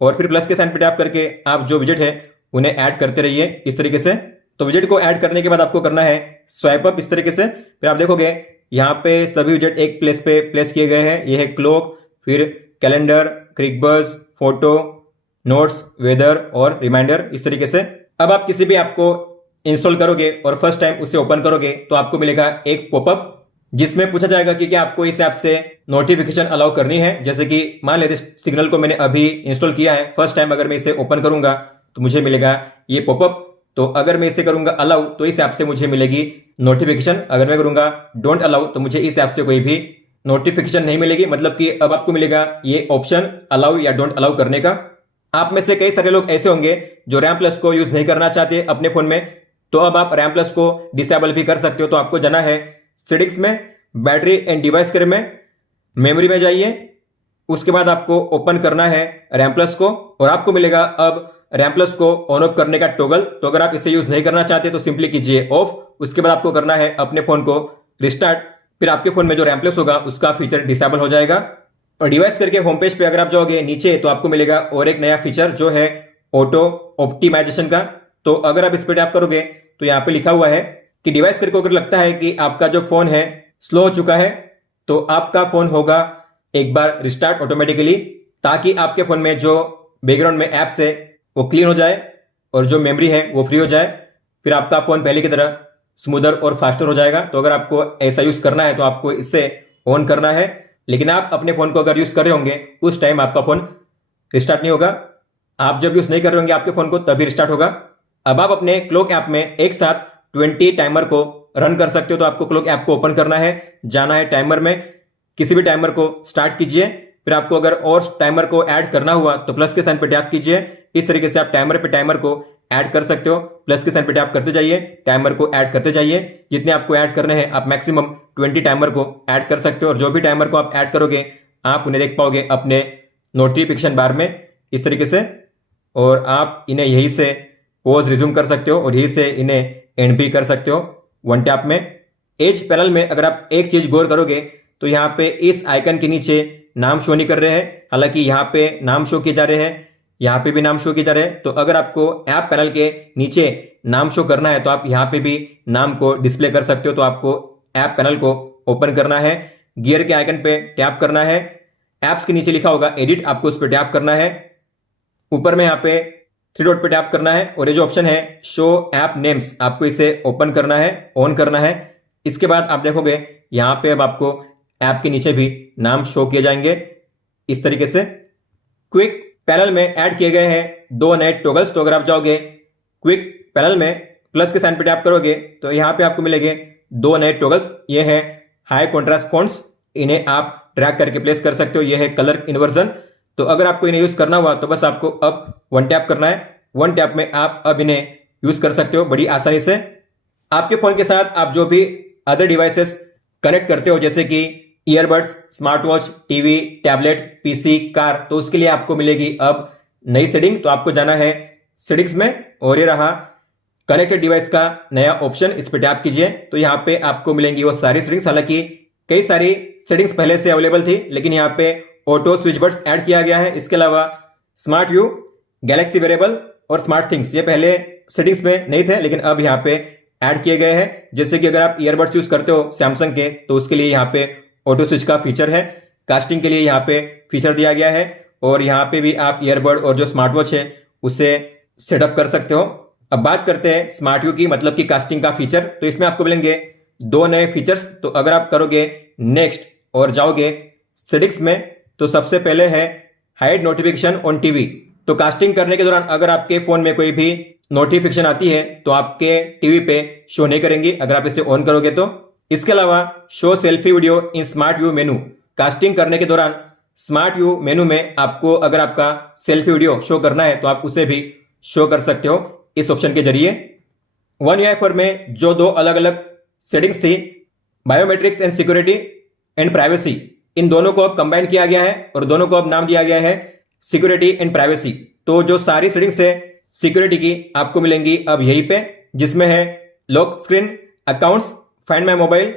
और फिर प्लस के साइन पे टैप करके आप जो विजेट है उन्हें ऐड करते रहिए इस तरीके से। तो विजेट को ऐड करने के बाद आपको करना है स्वाइप अप इस तरीके से। फिर आप देखोगे यहाँ पे सभी विजेट एक प्लेस पे प्लेस किए गए हैं। ये है क्लॉक, फिर calendar, Cricbuzz, photo, notes, weather और रिमाइंडर इस तरीके से। अब आप किसी भी ऐप को इंस्टॉल करोगे और फर्स्ट टाइम उसे ओपन करोगे तो आपको मिलेगा एक पॉपअप जिसमें पूछा जाएगा कि क्या आपको इस ऐप से नोटिफिकेशन अलाउ करनी है। जैसे कि मान लेते सिग्नल को मैंने अभी इंस्टॉल किया है, फर्स्ट टाइम अगर मैं इसे ओपन करूंगा तो मुझे मिलेगा ये पॉपअप तो अगर मैं इसे करूंगा अलाउ तो इस ऐप से मुझे मिलेगी नोटिफिकेशन। अगर मैं करूंगा डोंट अलाउ तो मुझे इस ऐप से कोई भी नोटिफिकेशन नहीं मिलेगी। मतलब कि अब आपको मिलेगा ये ऑप्शन अलाउ या डोंट अलाउ करने का। आप में से कई सारे लोग ऐसे होंगे जो रैम प्लस को यूज नहीं करना चाहते अपने फोन में, तो अब आप रैम प्लस को डिसेबल भी कर सकते हो। तो आपको जाना है सेटिंग्स में, बैटरी एंड डिवाइस केयर में, मेमोरी में जाइए, उसके बाद आपको ओपन करना है रैम प्लस को और आपको मिलेगा अब रैम प्लस को ऑन ऑफ करने का टॉगल। तो अगर आप इसे यूज नहीं करना चाहते तो सिंपली कीजिए ऑफ। उसके बाद आपको करना है अपने फोन को रिस्टार्ट, फिर आपके फोन में जो रैम प्लस होगा उसका फीचर डिसेबल हो जाएगा। और डिवाइस करके होम पेज पे अगर आप जाओगे नीचे तो आपको मिलेगा और एक नया फीचर जो है ऑटो ऑप्टिमाइजेशन का। तो अगर आप इस पर टैप करोगे तो यहाँ पे लिखा हुआ है कि डिवाइस करके अगर लगता है कि आपका जो फोन है स्लो हो चुका है तो आपका फोन होगा एक बार रिस्टार्ट ऑटोमेटिकली, ताकि आपके फोन में जो बैकग्राउंड में ऐप्स है वो क्लीन हो जाए और जो मेमोरी है वो फ्री हो जाए। फिर आपका फोन पहले की तरह स्मूदर और फास्टर हो जाएगा। तो अगर आपको ऐसा यूज करना है तो आपको इसे ऑन करना है, लेकिन आप अपने फोन को अगर यूज कर रहे होंगे उस टाइम आपका फोन रिस्टार्ट नहीं होगा। आप जब यूज नहीं कर रहे होंगे आपके फोन को तभी रिस्टार्ट होगा। अब आप अपने क्लॉक ऐप में एक साथ 20 टाइमर को रन कर सकते हो। तो आपको क्लॉक ऐप को ओपन करना है, जाना है टाइमर में, किसी भी टाइमर को स्टार्ट कीजिए। फिर आपको अगर और टाइमर को ऐड करना हुआ तो प्लस के साइन पे टैप कीजिए। इस तरीके से आप टाइमर पे टाइमर को ऐड कर सकते हो। प्लस के साइन पे टैप करते जाइए, टाइमर को ऐड करते जाइए। जितने आपको ऐड करने हैं आप मैक्सिमम 20 टाइमर को ऐड कर सकते हो। और जो भी टाइमर को आप ऐड करोगे आप उन्हें देख पाओगे अपने नोटिफिकेशन बार में इस तरीके से। और आप इन्हें यहीं से पॉज रिज्यूम कर सकते हो और यहीं से इन्हें एंड भी कर सकते हो वन टैप में। एज पैनल में अगर आप एक चीज गौर करोगे तो यहाँ पे इस आइकन के नीचे नाम शो नहीं कर रहे हैं, हालांकि यहाँ पे नाम शो किए जा रहे हैं, यहाँ पे भी नाम शो किए जा रहे हैं। तो अगर आपको ऐप पैनल के नीचे नाम शो करना है तो आप यहाँ पे भी नाम को डिस्प्ले कर सकते हो। तो आपको ऐप पैनल को ओपन करना है, गियर के आइकन पे टैप करना है, ऐप्स के नीचे लिखा होगा एडिट, आपको उस पर टैप करना है। ऊपर में यहाँ पे 3 डॉट पे टैप करना है और ये जो ऑप्शन है शो ऐप नेम्स, आपको इसे ओपन करना है, ऑन करना है। इसके बाद आप देखोगे यहाँ पे अब आपको ऐप के नीचे भी नाम शो किए जाएंगे इस तरीके से। क्विक पैनल में ऐड किए गए हैं 2 नए टॉगल्स। तो अगर आप जाओगे क्विक पैनल में प्लस के साइन पे टैप करोगे तो यहाँ पे आपको मिलेंगे 2 नए टॉगल्स। ये है हाई कॉन्ट्रास्ट फॉन्ट्स, इन्हें आप ड्रैग करके प्लेस कर सकते हो। ये है कलर इन्वर्जन। तो अगर आपको इन्हें यूज करना हुआ तो बस आपको अब वन टैप करना है, वन टैप में आप अब इन्हें यूज कर सकते हो बड़ी आसानी से। आपके फोन के साथ आप जो भी अदर डिवाइसेस कनेक्ट करते हो जैसे कि earbuds, smart watch, TV, tablet, PC, car, तो उसके लिए आपको मिलेगी अब नई सेटिंग। तो आपको जाना है सेटिंग्स में और ये रहा कनेक्टेड डिवाइस का नया ऑप्शन, इस पर टैप कीजिए। तो यहाँ पे आपको मिलेंगी वो सारी सेटिंग्स। हालांकि कई सारी सेटिंग्स पहले से अवेलेबल थी लेकिन यहाँ पे ऑटो स्विच बट्स ऐड किया गया है। इसके अलावा स्मार्ट व्यू, गैलेक्सी वेरेबल और स्मार्ट थिंग्स, ये पहले सेटिंग्स में नहीं थे लेकिन अब यहाँ पे ऐड किए गए हैं। जैसे कि अगर आप ईयरबड्स यूज करते हो सैमसंग के तो उसके लिए यहाँ पे ऑटो स्विच का फीचर है। कास्टिंग के लिए यहाँ पे फीचर दिया गया है और यहाँ पे भी आप ईयरबड और जो स्मार्ट वॉच है उसे सेटअप कर सकते हो। अब बात करते हैं स्मार्ट व्यू की, मतलब कि कास्टिंग का फीचर। तो इसमें आपको मिलेंगे 2 नए फीचर्स। तो अगर आप करोगे नेक्स्ट और जाओगे सेटिंग्स में तो सबसे पहले है हाइड नोटिफिकेशन ऑन टीवी। तो कास्टिंग करने के दौरान अगर आपके फोन में कोई भी नोटिफिकेशन आती है तो आपके टीवी पे शो नहीं करेंगी अगर आप इसे ऑन करोगे तो। इसके अलावा शो सेल्फी वीडियो इन स्मार्ट व्यू मेनू, कास्टिंग करने के दौरान स्मार्ट व्यू मेनू में आपको अगर आपका सेल्फी वीडियो शो करना है तो आप उसे भी शो कर सकते हो इस ऑप्शन के जरिए। One UI 4 में जो 2 अलग अलग सेटिंग्स थी, biometrics and security and privacy, इन दोनों को अब कंबाइन किया गया है और दोनों को अब नाम दिया गया है सिक्योरिटी एंड प्राइवेसी। तो जो सारी सेटिंग्स है सिक्योरिटी की आपको मिलेंगी अब यहीं पे, जिसमें है lock screen, accounts, find my mobile,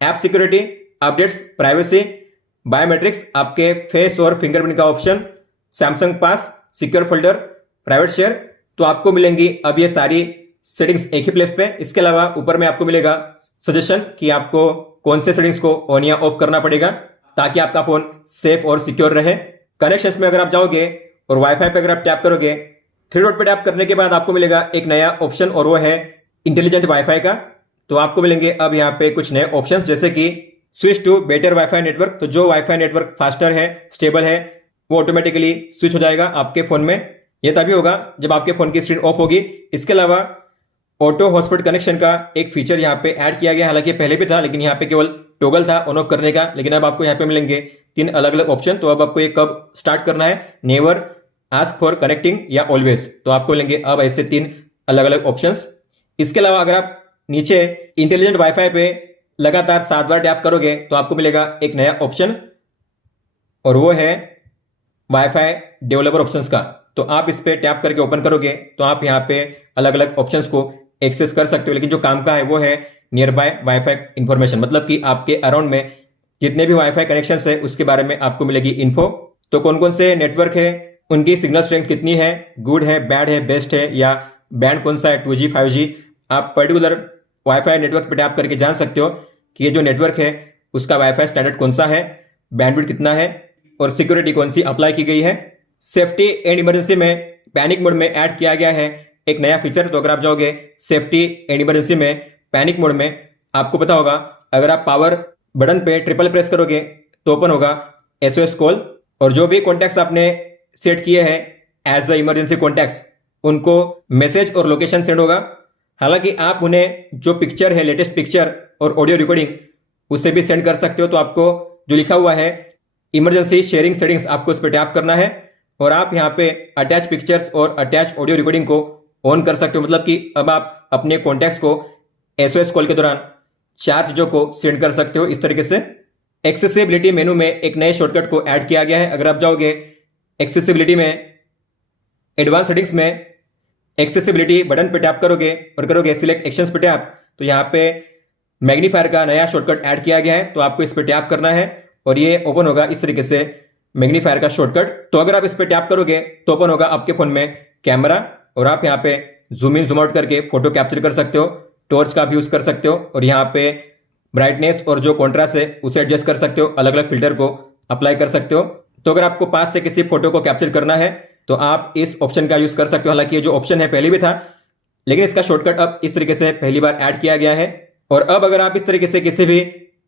app security, updates, privacy, biometrics, आपके फेस और फिंगरप्रिंट का ऑप्शन, सैमसंग पास, सिक्योर फोल्डर, प्राइवेट शेयर। तो आपको मिलेंगी अब ये सारी सेटिंग्स एक ही प्लेस पे। इसके अलावा ऊपर में आपको मिलेगा सजेशन कि आपको कौन से सेटिंग्स को ऑन या ऑफ करना पड़ेगा ताकि आपका फोन सेफ और सिक्योर रहे। कनेक्शंस में अगर आप जाओगे और वाईफाई पे अगर आप टैप करोगे, 3 डॉट पे टैप करने के बाद आपको मिलेगा एक नया ऑप्शन और वो है इंटेलिजेंट वाईफाई का। तो आपको मिलेंगे अब यहाँ पे कुछ नए ऑप्शंस जैसे कि switch to better wifi network. तो जो वाईफाई नेटवर्क फास्टर है, स्टेबल है, वो ऑटोमेटिकली स्विच हो जाएगा आपके फोन में। यह तभी होगा जब आपके फोन की स्क्रीन ऑफ होगी। इसके अलावा ऑटो हॉटस्पॉट कनेक्शन का एक फीचर यहाँ पे ऐड किया गया, हालांकि पहले भी था लेकिन यहाँ पे केवल टॉगल था ऑन ऑफ करने का, लेकिन अब आपको यहाँ पे मिलेंगे 3 अलग अलग ऑप्शन। तो अब आपको ये कब स्टार्ट करना है, नेवर, आस्क फॉर कनेक्टिंग या ऑलवेज, तो आपको मिलेंगे अब ऐसे 3 अलग अलग ऑप्शंस। इसके अलावा अगर आप नीचे इंटेलिजेंट वाईफाई पे लगातार 7 बार टैप करोगे तो आपको मिलेगा एक नया ऑप्शन, और वो है वाईफाई डेवलपर ऑप्शंस का। तो आप इस पे टैप करके ओपन करोगे तो आप यहाँ पे अलग अलग ऑप्शंस को एक्सेस कर सकते हो, लेकिन जो काम का है वो है नियर बाय वाईफाई इंफॉर्मेशन, मतलब कि आपके अराउंड में जितने भी वाईफाई कनेक्शन है उसके बारे में आपको मिलेगी इन्फो। तो कौन कौन से नेटवर्क है, उनकी सिग्नल स्ट्रेंथ कितनी है, गुड है, बैड है, बेस्ट है, या बैंड कौन सा है, 2G 5G, आप पर्टिकुलर वाईफाई नेटवर्क पे टैप करके जान सकते हो कि ये जो नेटवर्क है उसका वाईफाई स्टैंडर्ड कौन सा है, बैंडविड्थ कितना है, और सिक्योरिटी कौन सी अप्लाई की गई है। सेफ्टी एंड इमरजेंसी में पैनिक मोड में ऐड किया गया है एक नया फीचर। तो अगर आप जाओगे सेफ्टी एंड इमरजेंसी में पैनिक मोड में, आपको पता होगा अगर आप पावर बटन पे ट्रिपल प्रेस करोगे तो ओपन होगा SOS कॉल, और जो भी कॉन्टैक्ट्स आपने सेट किए हैं एज अ इमरजेंसी कॉन्टैक्ट्स उनको मैसेज और लोकेशन सेंड होगा। हालांकि आप उन्हें जो पिक्चर है, लेटेस्ट पिक्चर और ऑडियो रिकॉर्डिंग, उसे भी सेंड कर सकते हो। तो आपको जो लिखा हुआ है इमरजेंसी शेयरिंग सेटिंग्स, आपको उस पर टैप करना है और आप यहाँ पे अटैच पिक्चर्स और अटैच ऑडियो रिकॉर्डिंग को ऑन कर सकते हो। मतलब कि अब आप अपने कॉन्टैक्ट्स को SOS कॉल के दौरान 4 चीजों को सेंड कर सकते हो इस तरीके से। एक्सेसिबिलिटी मेनू में एक नए शॉर्टकट को ऐड किया गया है। अगर आप जाओगे एक्सेसिबिलिटी में एडवांस सेटिंग्स में एक्सेसिबिलिटी बटन पे टैप करोगे और करोगे सिलेक्ट एक्शंस पे टैप, तो यहाँ पे मैग्नीफायर का नया शॉर्टकट ऐड किया गया है। तो आपको इस पे टैप करना है और ये ओपन होगा इस तरीके से मैग्नीफायर का शॉर्टकट। तो अगर आप इस पे टैप करोगे तो ओपन होगा आपके फोन में कैमरा, और आप यहाँ पे जूम इन जूम आउट करके फोटो कैप्चर कर सकते हो, टॉर्च का भी यूज कर सकते हो, और यहाँ पे ब्राइटनेस और जो कॉन्ट्रास्ट है उसे एडजस्ट कर सकते हो, अलग अलग फिल्टर को अप्लाई कर सकते हो। तो अगर आपको पास से किसी फोटो को कैप्चर करना है तो आप इस ऑप्शन का यूज कर सकते हो। हालांकि ये जो ऑप्शन है पहले भी था, लेकिन इसका शॉर्टकट अब इस तरीके से पहली बार ऐड किया गया है। और अब अगर आप इस तरीके से किसी भी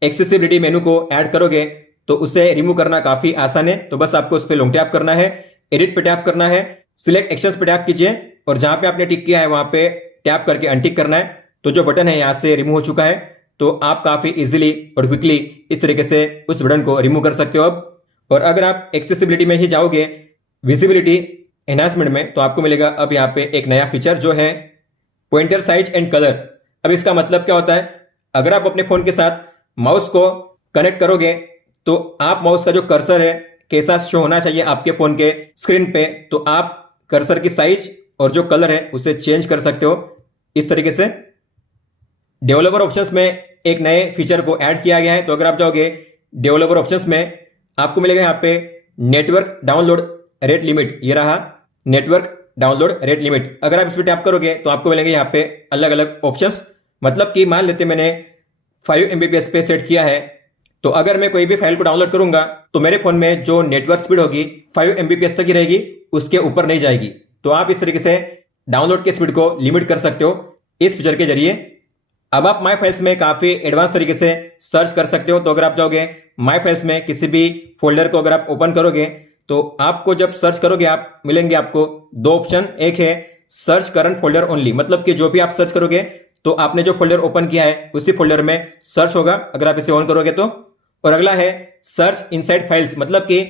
एक्सेसिबिलिटी मेनू को ऐड करोगे तो उसे रिमूव करना काफी आसान है। तो बस आपको उस पर लॉन्ग टैप करना है, एडिट पे टैप करना है, सिलेक्ट एक्शंस पे टैप कीजिए, और जहां पे आपने टिक किया है वहां पे टैप करके अनटिक करना है। तो जो बटन है यहां से रिमूव हो चुका है। तो आप काफी इजीली और क्विकली इस तरीके से उस बटन को रिमूव कर सकते हो अब। और अगर आप एक्सेसिबिलिटी में ही जाओगे विजिबिलिटी एनहांसमेंट में, तो आपको मिलेगा अब यहाँ पे एक नया फीचर जो है पॉइंटर साइज एंड कलर। अब इसका मतलब क्या होता है, अगर आप अपने फोन के साथ माउस को कनेक्ट करोगे तो आप माउस का जो कर्सर है कैसा शो होना चाहिए आपके फोन के स्क्रीन पे, तो आप कर्सर की साइज और जो कलर है उसे चेंज कर सकते हो इस तरीके से। डेवलपर ऑप्शंस में एक नए फीचर को ऐड किया गया है। तो अगर आप जाओगे डेवलपर ऑप्शंस में, आपको मिलेगा यहाँ पे नेटवर्क डाउनलोड रेट लिमिट, ये रहा नेटवर्क डाउनलोड रेट लिमिट। अगर आप इस पर टैप करोगे तो आपको मिलेंगे यहाँ पे अलग अलग ऑप्शंस। मतलब कि मान लेते मैंने 5 MBPS पे सेट किया है, तो अगर मैं कोई भी फाइल को डाउनलोड करूंगा तो मेरे फोन में जो नेटवर्क स्पीड होगी 5 MBPS तक ही रहेगी, उसके ऊपर नहीं जाएगी। तो आप इस तरीके से डाउनलोड के स्पीड को लिमिट कर सकते हो इस फीचर के जरिए। अब आप माई फाइल्स में काफी एडवांस तरीके से सर्च कर सकते हो। तो अगर आप जाओगे माई फाइल्स में किसी भी फोल्डर को अगर आप ओपन करोगे तो आपको जब सर्च करोगे आप मिलेंगे आपको 2 ऑप्शन। एक है सर्च करंट फोल्डर ओनली, मतलब कि जो भी आप सर्च करोगे तो आपने जो फोल्डर ओपन किया है उसी फोल्डर में सर्च होगा अगर आप इसे ऑन करोगे तो। और अगला है सर्च इनसाइड फाइल्स, मतलब कि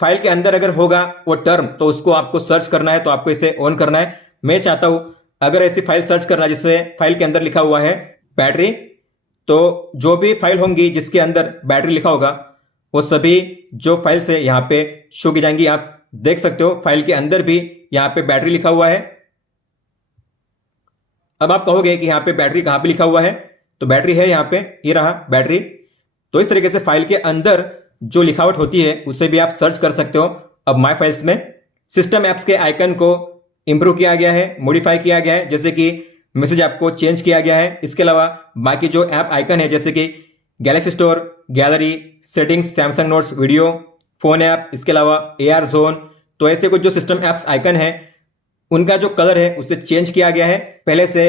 फाइल के अंदर अगर होगा वो टर्म तो उसको आपको सर्च करना है, तो आपको इसे ऑन करना है। मैं चाहता हूं अगर ऐसी फाइल सर्च करना जिसमें फाइल के अंदर लिखा हुआ है बैटरी, तो जो भी फाइल होंगी जिसके अंदर बैटरी लिखा होगा वो सभी जो फाइल्स है यहाँ पे शो की जाएंगी। आप देख सकते हो फाइल के अंदर भी यहाँ पे बैटरी लिखा हुआ है। अब आप कहोगे कि यहाँ पे बैटरी कहाँ पे लिखा हुआ है, तो बैटरी है यहाँ पे, ये रहा बैटरी। तो इस तरीके से फाइल के अंदर जो लिखावट होती है उसे भी आप सर्च कर सकते हो। अब माई फाइल्स में सिस्टम एप्स के आइकन को इंप्रूव किया गया है, मॉडिफाई किया गया है, जैसे कि मैसेज ऐप को चेंज किया गया है। इसके अलावा बाकी जो ऐप आइकन है जैसे कि Galaxy store, gallery, settings, Samsung notes, video, phone app, इसके अलावा AR जोन, तो ऐसे कुछ जो सिस्टम एप्स आइकन है उनका जो कलर है उसे चेंज किया गया है। पहले से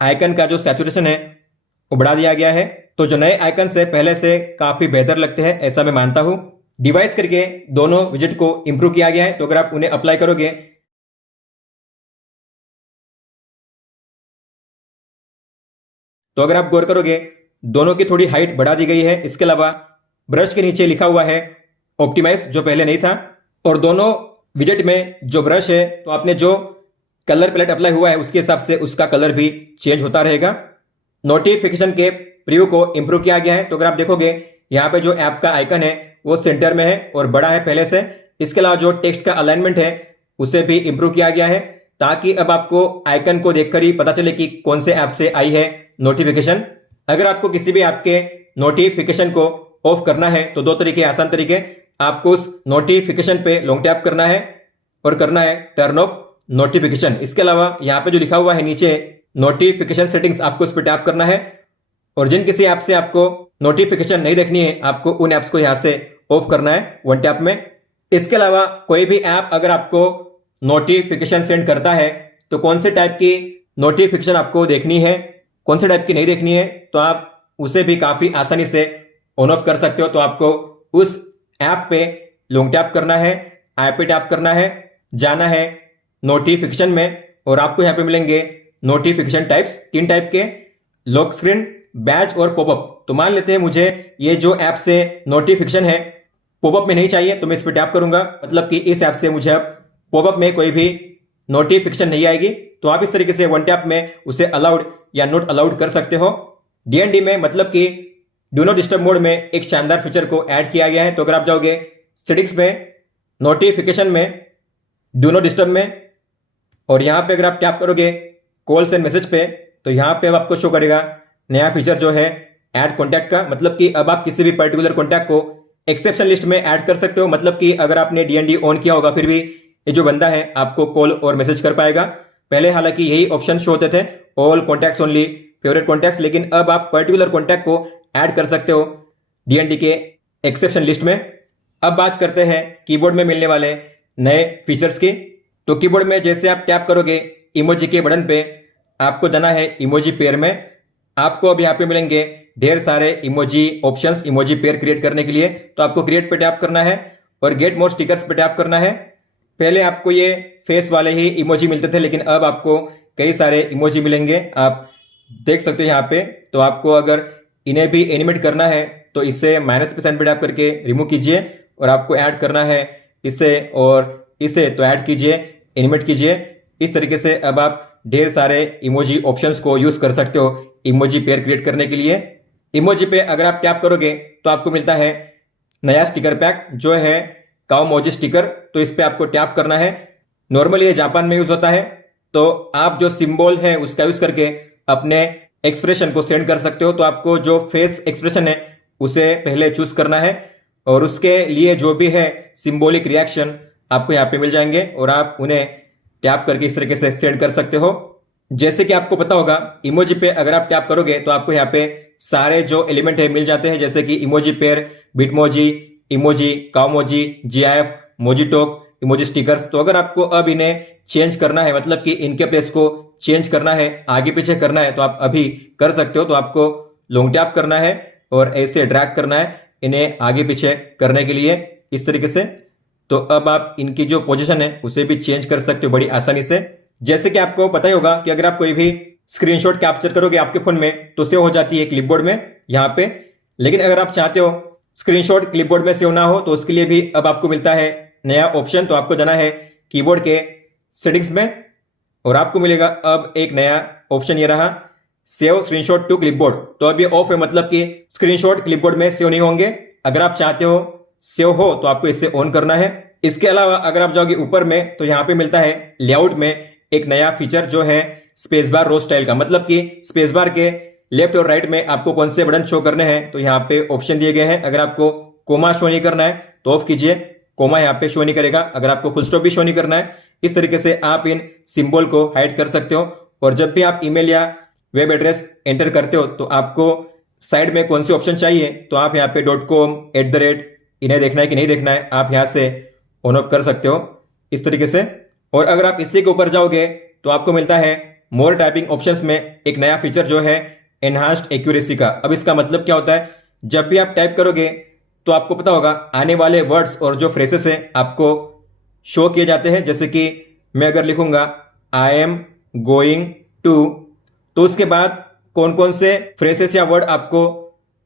आइकन का जो सैचुरेशन है वो बढ़ा दिया गया है। तो जो नए आइकन है पहले से काफी बेहतर लगते हैं, ऐसा मैं मानता हूं। डिवाइस करके दोनों विजेट को इंप्रूव किया गया है। तो अगर आप उन्हें अप्लाई करोगे तो अगर आप गौर करोगे दोनों की थोड़ी हाइट बढ़ा दी गई है। इसके अलावा ब्रश के नीचे लिखा हुआ है ऑप्टिमाइज, जो पहले नहीं था। और दोनों विजेट में जो ब्रश है तो आपने जो कलर पैलेट अप्लाई हुआ है उसके हिसाब से उसका कलर भी चेंज होता रहेगा। नोटिफिकेशन के प्रीव्यू को इंप्रूव किया गया है। तो अगर आप देखोगे यहाँ पे जो ऐप का आइकन है वो सेंटर में है और बड़ा है पहले से। इसके अलावा जो टेक्स्ट का अलाइनमेंट है उसे भी इंप्रूव किया गया है, ताकि अब आपको आइकन को देखकर ही पता चले कि कौन से ऐप से आई है नोटिफिकेशन। अगर आपको किसी भी ऐप के नोटिफिकेशन को ऑफ करना है तो दो तरीके, आसान तरीके। आपको उस नोटिफिकेशन पे लॉन्ग टैप करना है और करना है टर्न ऑफ नोटिफिकेशन। इसके अलावा यहाँ पे जो लिखा हुआ है नीचे नोटिफिकेशन सेटिंग्स, आपको उस पर टैप करना है। और जिन किसी ऐप से आपको नोटिफिकेशन नहीं देखनी है आपको उन ऐप्स को यहाँ से ऑफ करना है वन टैप में। इसके अलावा कोई भी ऐप अगर आपको नोटिफिकेशन सेंड करता है तो कौन से टाइप की नोटिफिकेशन आपको देखनी है, कौन से टाइप की नहीं देखनी है, तो आप उसे भी काफी आसानी से ऑन ऑफ कर सकते हो। तो आपको उस ऐप पे लॉन्ग टैप करना है, आई पे टैप करना है, जाना है नोटिफिकेशन में और आपको यहाँ पे मिलेंगे नोटिफिकेशन टाइप्स, 3 टाइप के, लॉक स्क्रीन, बैच और पॉपअप। तो मान लेते हैं मुझे ये जो ऐप से नोटिफिकेशन है पॉपअप में नहीं चाहिए तो मैं इस पर टैप करूंगा, मतलब कि इस ऐप से मुझे अब पॉपअप में कोई भी नोटिफिकेशन नहीं आएगी। तो आप इस तरीके से वन टैप में उसे अलाउड या नॉट अलाउड कर सकते हो। डीएनडी में मतलब कि डू नॉट डिस्टर्ब मोड में एक शानदार फीचर को ऐड किया गया है। तो अगर आप जाओगे सेटिंग्स में, नोटिफिकेशन में, डू नॉट डिस्टर्ब में, और यहाँ पे अगर आप टैप करोगे कॉल्स एंड मैसेज पे तो यहाँ पे अब आपको शो करेगा नया फीचर जो है ऐड कॉन्टैक्ट का। मतलब कि अब आप किसी भी पर्टिकुलर कॉन्टैक्ट को एक्सेप्शन लिस्ट में ऐड कर सकते हो। मतलब कि अगर आपने डीएनडी ऑन किया होगा फिर भी ये जो बंदा है आपको कॉल और मैसेज कर पाएगा। पहले हालांकि यही ऑप्शन शो होते थे, all contacts only, favourite contacts, लेकिन अब आप पर्टिकुलर कॉन्टैक्ट को ऐड कर सकते हो डीएनडी के एक्सेप्शन लिस्ट में। अब बात करते हैं कीबोर्ड में मिलने वाले नए फीचर्स की। तो कीबोर्ड में जैसे आप टैप करोगे इमोजी के बटन पे, आपको जाना है इमोजी पेयर में। आपको अब यहाँ पे मिलेंगे ढेर सारे emoji options emoji pair create करने के लिए। तो आपको क्रिएट पे टैप करना है और गेट मोर स्टिकर्स पे टैप करना है। पहले आपको ये फेस वाले ही इमोजी मिलते थे, लेकिन अब आपको कई सारे इमोजी मिलेंगे, आप देख सकते हो यहाँ पे। तो आपको अगर इन्हें भी एनिमेट करना है तो इसे -% पे टैप करके रिमूव कीजिए और आपको ऐड करना है इसे और इसे, तो ऐड कीजिए, एनिमेट कीजिए। इस तरीके से अब आप ढेर सारे इमोजी ऑप्शंस को यूज कर सकते हो इमोजी पेयर क्रिएट करने के लिए। इमोजी पे अगर आप टैप करोगे तो आपको मिलता है नया स्टिकर पैक जो है काओमोजी स्टिकर। तो इस पे आपको टैप करना है। नॉर्मली ये जापान में यूज होता है। तो आप जो सिंबल है उसका यूज करके अपने एक्सप्रेशन को सेंड कर सकते हो। तो आपको जो फेस एक्सप्रेशन है उसे पहले चूज करना है और उसके लिए जो भी है सिंबॉलिक रिएक्शन आपको यहाँ पे मिल जाएंगे और आप उन्हें टैप करके इस तरीके से सेंड कर सकते हो। जैसे कि आपको पता होगा इमोजी पे अगर आप टैप करोगे तो आपको यहाँ पे सारे जो एलिमेंट है मिल जाते हैं, जैसे कि emoji pair, Bitmoji, emoji, kaomoji, GIF, Mojitok, emoji stickers. तो अगर आपको अब इन्हें चेंज करना है, मतलब कि इनके प्लेस को चेंज करना है, आगे पीछे करना है, तो आप अभी कर सकते हो। तो आपको लॉन्ग टैप करना है और ऐसे ड्रैग करना है इन्हें आगे पीछे करने के लिए इस तरीके से। तो अब आप इनकी जो पोजीशन है उसे भी चेंज कर सकते हो बड़ी आसानी से। जैसे कि आपको पता ही होगा कि अगर आप कोई भी स्क्रीनशॉट कैप्चर करोगे आपके फोन में तो सेव हो जाती है क्लिपबोर्ड में यहाँ पे। लेकिन अगर आप चाहते हो स्क्रीनशॉट क्लिपबोर्ड में सेव ना हो तो उसके लिए भी अब आपको मिलता है नया ऑप्शन। तो आपको जाना है कीबोर्ड के सेटिंग्स में और आपको मिलेगा अब एक नया ऑप्शन, ये रहा सेव स्क्रीनशॉट टू क्लिपबोर्ड। तो अब ये ऑफ है, मतलब कि स्क्रीनशॉट क्लिपबोर्ड में सेव नहीं होंगे। अगर आप चाहते हो सेव हो तो आपको इसे ऑन करना है। इसके अलावा अगर आप जाओगे ऊपर में तो यहाँ पे मिलता है लेआउट में एक नया फीचर जो है स्पेस बार रो स्टाइल का। मतलब कि स्पेस बार के लेफ्ट और राइट में आपको कौन से बटन शो करने हैं तो यहाँ पे ऑप्शन दिए गए हैं। अगर आपको कोमा शो नहीं करना है तो ऑफ कीजिए, कोमा यहाँ पे शो नहीं करेगा। अगर आपको फुल स्टॉप भी शो नहीं करना है, इस तरीके से आप इन सिंबल को हाइड कर सकते हो। और जब भी आप ईमेल या वेब एड्रेस एंटर करते हो तो आपको साइड में कौन से ऑप्शन चाहिए तो आप यहाँ पे .com, @ इन्हें देखना है कि नहीं देखना है, आप यहाँ से ऑन ऑफ कर सकते हो इस तरीके से। और अगर आप इसी के ऊपर जाओगे तो आपको मिलता है मोर टाइपिंग ऑप्शंस में एक नया फीचर जो है एनहांस्ड एक्यूरेसी का। अब इसका मतलब क्या होता है, जब भी आप टाइप करोगे तो आपको पता होगा आने वाले वर्ड्स और जो फ्रेसेस हैं आपको शो किए जाते हैं। जैसे कि मैं अगर लिखूंगा आई एम गोइंग टू, तो उसके बाद कौन कौन से फ्रेसेस या वर्ड आपको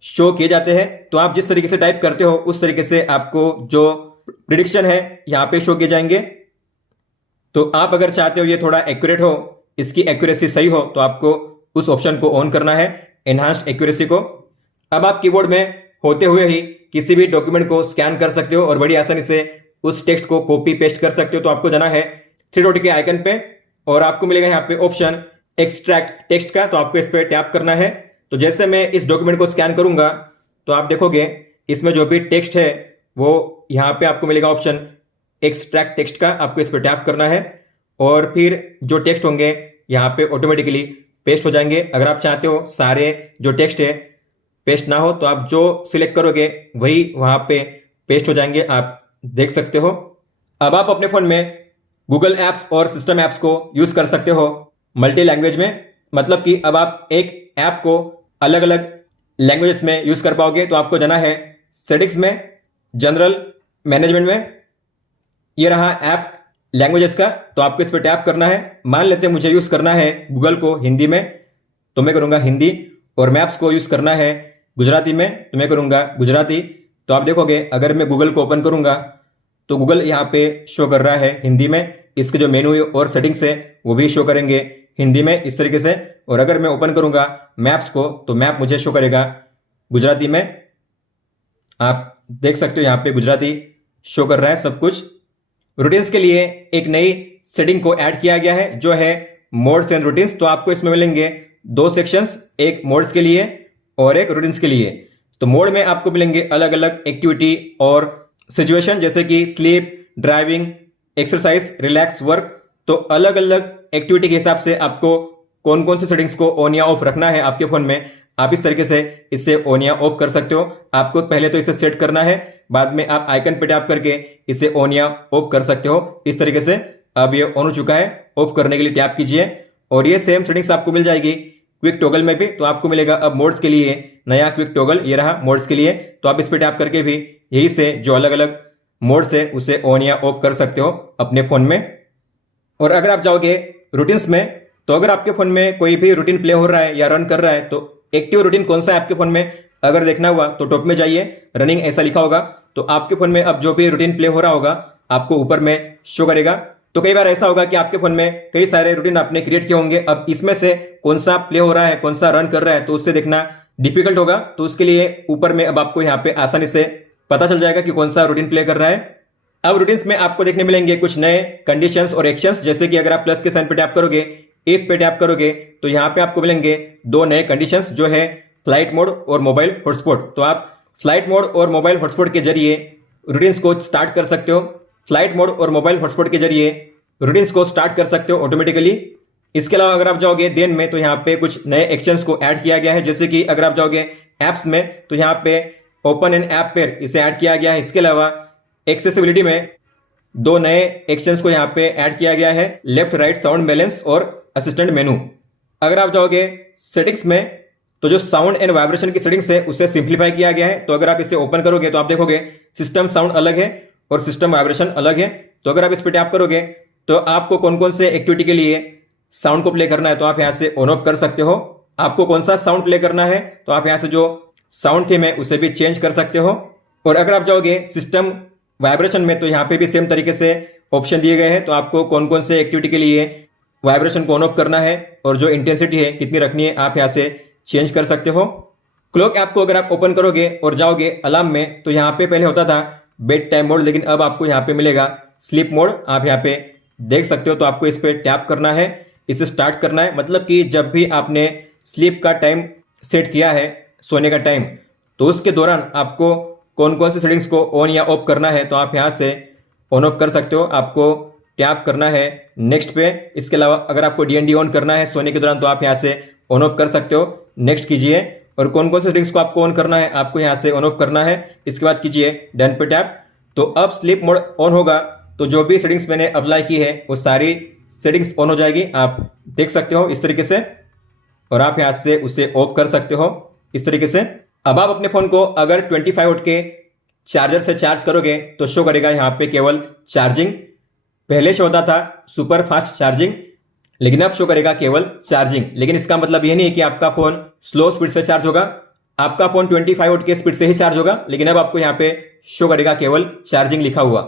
शो किए जाते हैं। तो आप जिस तरीके से टाइप करते हो उस तरीके से आपको जो प्रिडिक्शन है यहाँ पे शो किए जाएंगे। तो आप अगर चाहते हो ये थोड़ा एक्यूरेट हो, इसकी एक्यूरेसी सही हो, तो आपको उस ऑप्शन को ऑन करना है, एनहांस्ड एक्यूरेसी को। अब आप कीबोर्ड में होते हुए ही किसी भी डॉक्यूमेंट को स्कैन कर सकते हो और बड़ी आसानी से उस टेक्स्ट को कॉपी पेस्ट कर सकते हो। तो आपको जाना है थ्री डॉट के आइकन पे और आपको मिलेगा यहाँ पे ऑप्शन एक्सट्रैक्ट टेक्स्ट का, तो आपको इस पर टैप करना है। तो जैसे मैं इस डॉक्यूमेंट को स्कैन करूंगा तो आप देखोगे इसमें जो भी टेक्स्ट है वो यहाँ पे आपको मिलेगा ऑप्शन एक्सट्रैक्ट टेक्स्ट का, आपको इस पर टैप करना है और फिर जो टेक्स्ट होंगे यहाँ पे ऑटोमेटिकली पेस्ट हो जाएंगे। अगर आप चाहते हो सारे जो टेक्स्ट है पेस्ट ना हो तो आप जो सिलेक्ट करोगे वही वहां पे पेस्ट हो जाएंगे, आप देख सकते हो। अब आप अपने फोन में गूगल एप्स और सिस्टम एप्स को यूज कर सकते हो मल्टी लैंग्वेज में, मतलब कि अब आप एक ऐप को अलग अलग लैंग्वेजेस में यूज कर पाओगे। तो आपको जाना है सेटिंग्स में, जनरल मैनेजमेंट में, ये रहा ऐप लैंग्वेजेस का, तो आपको इस पर टैप करना है। मान लेते हैं मुझे यूज करना है गूगल को हिंदी में, तो मैं करूंगा हिंदी, और मैप्स को यूज करना है गुजराती में, तो मैं करूंगा गुजराती। तो आप देखोगे अगर मैं गूगल को ओपन करूंगा तो गूगल यहाँ पे शो कर रहा है हिंदी में, इसके जो मेनू और सेटिंग्स है वो भी शो करेंगे हिंदी में इस तरीके से। और अगर मैं ओपन करूंगा मैप्स को तो मैप मुझे शो करेगा गुजराती में, आप देख सकते हो यहाँ पे गुजराती शो कर रहा है सब कुछ। रूटीन्स के लिए एक नई सेटिंग को ऐड किया गया है जो है मोड्स एंड रूटीन्स। तो आपको इसमें मिलेंगे दो सेक्शंस, एक मोड्स के लिए और एक रूटीन्स के लिए। तो मोड में आपको मिलेंगे अलग अलग एक्टिविटी और सिचुएशन, जैसे कि sleep, driving, exercise, relax, work. तो अलग अलग एक्टिविटी के हिसाब से आपको कौन कौन सी सेटिंग्स को ऑन या ऑफ रखना है आपके फोन में, आप इस तरीके से इसे ऑन या ऑफ कर सकते हो। आपको पहले तो इसे सेट करना है, बाद में आप आइकन पे टैप करके इसे ऑन या ऑफ कर सकते हो इस तरीके से। अब ये ऑन हो चुका है, ऑफ करने के लिए टैप कीजिए और ये सेम सेटिंग्स आपको मिल जाएगी क्विक टॉगल में भी। तो आपको मिलेगा अब मोड्स के लिए नया क्विक टॉगल, ये रहा मोड्स के लिए। तो आप इस पे टैप करके भी यही से जो अलग अलग मोड्स है उसे ऑन या ऑफ कर सकते हो अपने फोन में। और अगर आप जाओगे रूटीन्स में, तो अगर आपके फोन में कोई भी रूटीन प्ले हो रहा है या रन कर रहा है तो एक्टिव रूटीन कौन सा है आपके फोन में अगर देखना हुआ तो टॉप में जाइए, रनिंग ऐसा लिखा होगा। तो आपके फोन में अब जो भी रूटीन प्ले हो रहा होगा आपको ऊपर में शो करेगा। तो कई बार ऐसा होगा कि आपके फोन में कई सारे रूटीन आपने क्रिएट किए होंगे, अब इसमें से कौन सा प्ले हो रहा है, कौन सा रन कर रहा है, तो उससे देखना डिफिकल्ट होगा। तो उसके लिए ऊपर में अब आपको यहाँ पे आसानी से पता चल जाएगा कि कौन सा रूटीन प्ले कर रहा है। अब रूटीन्स में आपको देखने मिलेंगे कुछ नए कंडीशंस और एक्शंस, जैसे कि अगर आप प्लस के साइन पे टैप करोगे, इफ पे टैप करोगे, तो यहाँ पे आपको मिलेंगे दो नए कंडीशंस जो है फ्लाइट मोड और मोबाइल हॉटस्पॉट। तो आप फ्लाइट मोड और मोबाइल हॉटस्पॉट के जरिए रूटीन्स को स्टार्ट कर सकते हो। फ्लाइट मोड और मोबाइल हॉटस्पॉट के जरिए रूटीन्स को स्टार्ट कर सकते हो ऑटोमेटिकली। इसके अलावा अगर आप जाओगे देन में, तो यहाँ पे कुछ नए एक्शंस को ऐड किया गया है, जैसे कि अगर आप जाओगे एप्स में तो यहाँ पे ओपन एन ऐप पेयर इसे ऐड किया गया है। इसके अलावा एक्सेसिबिलिटी में दो नए एक्शंस को यहाँ पे ऐड किया गया है, लेफ्ट राइट साउंड बैलेंस और असिस्टेंट मेनू। अगर आप जाओगे सेटिंग्स में तो जो साउंड एंड वाइब्रेशन की सेटिंग्स है उसे सिंप्लीफाई किया गया है। तो अगर आप इसे ओपन करोगे तो आप देखोगे सिस्टम साउंड अलग है और सिस्टम वाइब्रेशन अलग है। तो अगर आप इस पर टैप करोगे तो आपको कौन कौन से एक्टिविटी के लिए साउंड को प्ले करना है तो आप यहाँ से ऑन ऑफ कर सकते हो। आपको कौन सा साउंड प्ले करना है तो आप यहाँ से जो साउंड थीम है उसे भी चेंज कर सकते हो। और अगर आप जाओगे सिस्टम वाइब्रेशन में तो यहाँ पे भी सेम तरीके से ऑप्शन दिए गए हैं। तो आपको कौन कौन से एक्टिविटी के लिए वाइब्रेशन को ऑन ऑफ करना है और जो इंटेंसिटी है कितनी रखनी है आप यहाँ से चेंज कर सकते हो। क्लॉक ऐप को अगर आप ओपन करोगे और जाओगे अलार्म में तो यहाँ पे पहले होता था बेड टाइम मोड, लेकिन अब आपको यहाँ पे मिलेगा स्लीप मोड, आप यहाँ पे देख सकते हो। तो आपको इस पर टैप करना है, इसे स्टार्ट करना है, मतलब कि जब भी आपने स्लीप का टाइम सेट किया है, सोने का टाइम, तो उसके दौरान आपको कौन कौन सी सेटिंग्स को ऑन या ऑफ करना है तो आप यहाँ से ऑन ऑफ कर सकते हो। आपको टैप करना है नेक्स्ट पे। इसके अलावा अगर आपको DND ऑन करना है सोने के दौरान तो आप यहाँ से ऑन ऑफ कर सकते हो, नेक्स्ट कीजिए। और कौन कौन से सेटिंग्स को आपको ऑन करना है आपको यहाँ से ऑन ऑफ करना है, इसके बाद कीजिए डन पे टैप। तो अब स्लीप मोड ऑन होगा तो जो भी सेटिंग्स मैंने अप्लाई की है वो सारी सेटिंग्स ऑन हो जाएगी, आप देख सकते हो इस तरीके से। और आप यहाँ से उसे ऑफ कर सकते हो इस तरीके से। अब आप अपने फोन को अगर 25 वोल्ट के चार्जर से चार्ज करोगे तो शो करेगा यहाँ पे केवल चार्जिंग, पहले शो होता था सुपर फास्ट चार्जिंग। लेकिन अब शो करेगा केवल चार्जिंग। लेकिन इसका मतलब यह नहीं है कि आपका फोन स्लो स्पीड से चार्ज होगा, आपका फोन 25 वोल्ट के स्पीड से ही चार्ज होगा, लेकिन अब आपको यहाँ पे शो करेगा केवल चार्जिंग लिखा हुआ।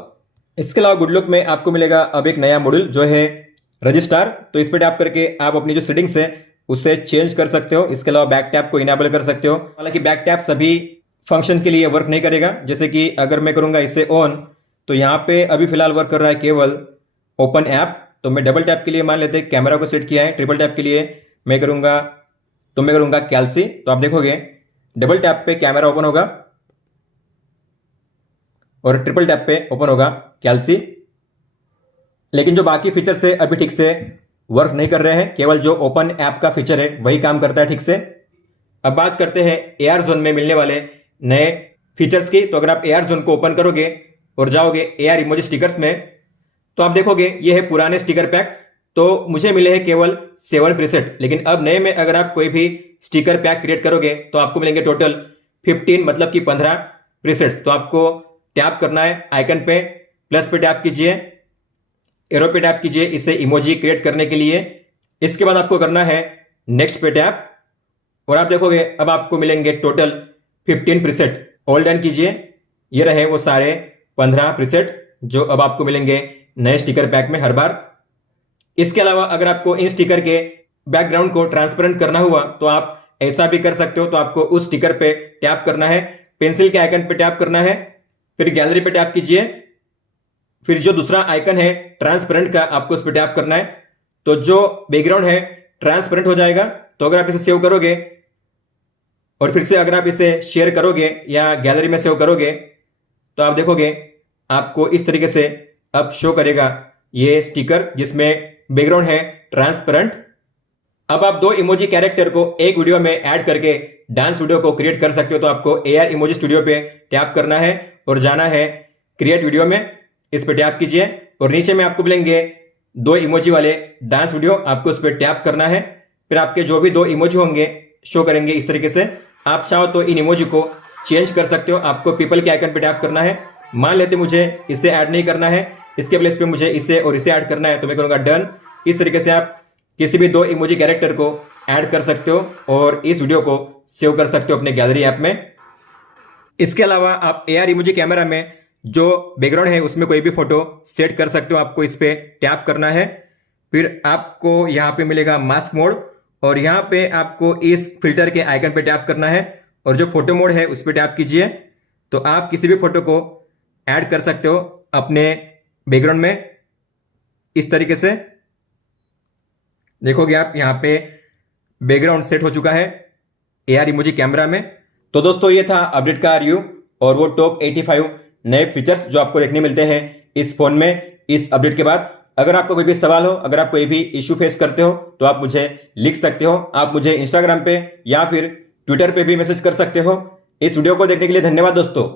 इसके अलावा गुड लुक में आपको मिलेगा अब एक नया मॉड्यूल जो है रजिस्टार। तो इस पर टैप करके आप अपनी जो सेटिंग्स है उसे चेंज कर सकते हो। इसके अलावा बैक टैप को इनेबल कर सकते हो। हालांकि बैक टैप सभी फंक्शन के लिए वर्क नहीं करेगा। जैसे कि अगर मैं करूंगा इसे ऑन, तो यहाँ पे अभी फिलहाल वर्क कर रहा है केवल ओपन ऐप। तो मैं डबल टैप के लिए मान लेते हैं कैमरा को सेट किया है, ट्रिपल टैप के लिए मैं करूंगा कैल्सी। तो आप देखोगे डबल टैप पे कैमरा ओपन होगा और ट्रिपल टैप पे ओपन होगा कैल्सी। लेकिन जो बाकी फीचर से अभी ठीक से वर्क नहीं कर रहे हैं, केवल जो ओपन ऐप का फीचर है वही काम करता है ठीक से। अब बात करते हैं एआर जोन में मिलने वाले नए फीचर्स की। तो अगर आप एआर जोन को ओपन करोगे और जाओगे एआर इमोजी स्टिकर्स में, तो आप देखोगे ये है पुराने स्टिकर पैक। तो मुझे मिले हैं केवल 7 प्रीसेट, लेकिन अब नए में अगर आप कोई भी स्टिकर पैक क्रिएट करोगे तो आपको मिलेंगे टोटल 15, मतलब कि 15 प्रीसेट्स। तो आपको टैप करना है आइकन पे, प्लस पे टैप कीजिए, एरो पे टैप कीजिए इसे इमोजी क्रिएट करने के लिए। इसके बाद आपको करना है नेक्स्ट पे टैप और आप देखोगे अब आपको मिलेंगे टोटल 15 प्रीसेट। ऑल डन कीजिए, ये रहे वो सारे 15 प्रीसेट जो अब आपको मिलेंगे नए स्टिकर पैक में हर बार। इसके अलावा अगर आपको इन स्टिकर के बैकग्राउंड को ट्रांसपेरेंट करना हुआ तो आप ऐसा भी कर सकते हो। तो आपको उस स्टिकर पे टैप करना है, पेंसिल के आइकन पे टैप करना है, फिर गैलरी पे टैप कीजिए, फिर जो दूसरा आइकन है ट्रांसपेरेंट का आपको उस पर टैप करना है। तो जो बैकग्राउंड है ट्रांसपेरेंट हो जाएगा। तो अगर आप इसे सेव करोगे और फिर से अगर आप इसे शेयर करोगे या गैलरी में सेव करोगे तो आप देखोगे आपको इस तरीके से अब शो करेगा ये स्टिकर जिसमें बैकग्राउंड है ट्रांसपेरेंट। अब आप 2 इमोजी कैरेक्टर को एक वीडियो में ऐड करके डांस वीडियो को क्रिएट कर सकते हो। तो आपको एआर इमोजी स्टूडियो पे टैप करना है और जाना है क्रिएट वीडियो में, इस पे टैप कीजिए और नीचे में आपको मिलेंगे 2 इमोजी वाले डांस वीडियो, आपको उस पर टैप करना है। फिर आपके जो भी 2 इमोजी होंगे शो करेंगे इस तरीके से। आप चाहो तो इन इमोजी को चेंज कर सकते हो। आपको पीपल के आइकन पे टैप करना है, मान लेते मुझे इसे ऐड नहीं करना है, इसके प्लेस पे मुझे इसे और इसे ऐड करना है, तो मैं करूंगा डन। इस तरीके से आप किसी भी 2 इमोजी कैरेक्टर को ऐड कर सकते हो और इस वीडियो को सेव कर सकते हो अपने गैलरी ऐप में। इसके अलावा आप एआर इमोजी कैमरा में जो बैकग्राउंड है उसमें कोई भी फोटो सेट कर सकते हो। आपको इस पे टैप करना है, फिर आपको यहाँ पे मिलेगा मास्क मोड और यहाँ पे आपको इस फिल्टर के आइकन पे टैप करना है और जो फोटो मोड है उस पर टैप कीजिए। तो आप किसी भी फोटो को ऐड कर सकते हो अपने बैकग्राउंड में इस तरीके से। देखोगे आप यहाँ पे बैकग्राउंड सेट हो चुका है एआर इमोजी कैमरा में। तो दोस्तों ये था अपडेट का रिव्यू और वो टॉप 85 नए फीचर्स जो आपको देखने मिलते हैं इस फोन में इस अपडेट के बाद। अगर आपको कोई भी सवाल हो, अगर आप कोई भी इश्यू फेस करते हो तो आप मुझे लिख सकते हो। आप मुझे इंस्टाग्राम पे या फिर ट्विटर पे भी मैसेज कर सकते हो। इस वीडियो को देखने के लिए धन्यवाद दोस्तों।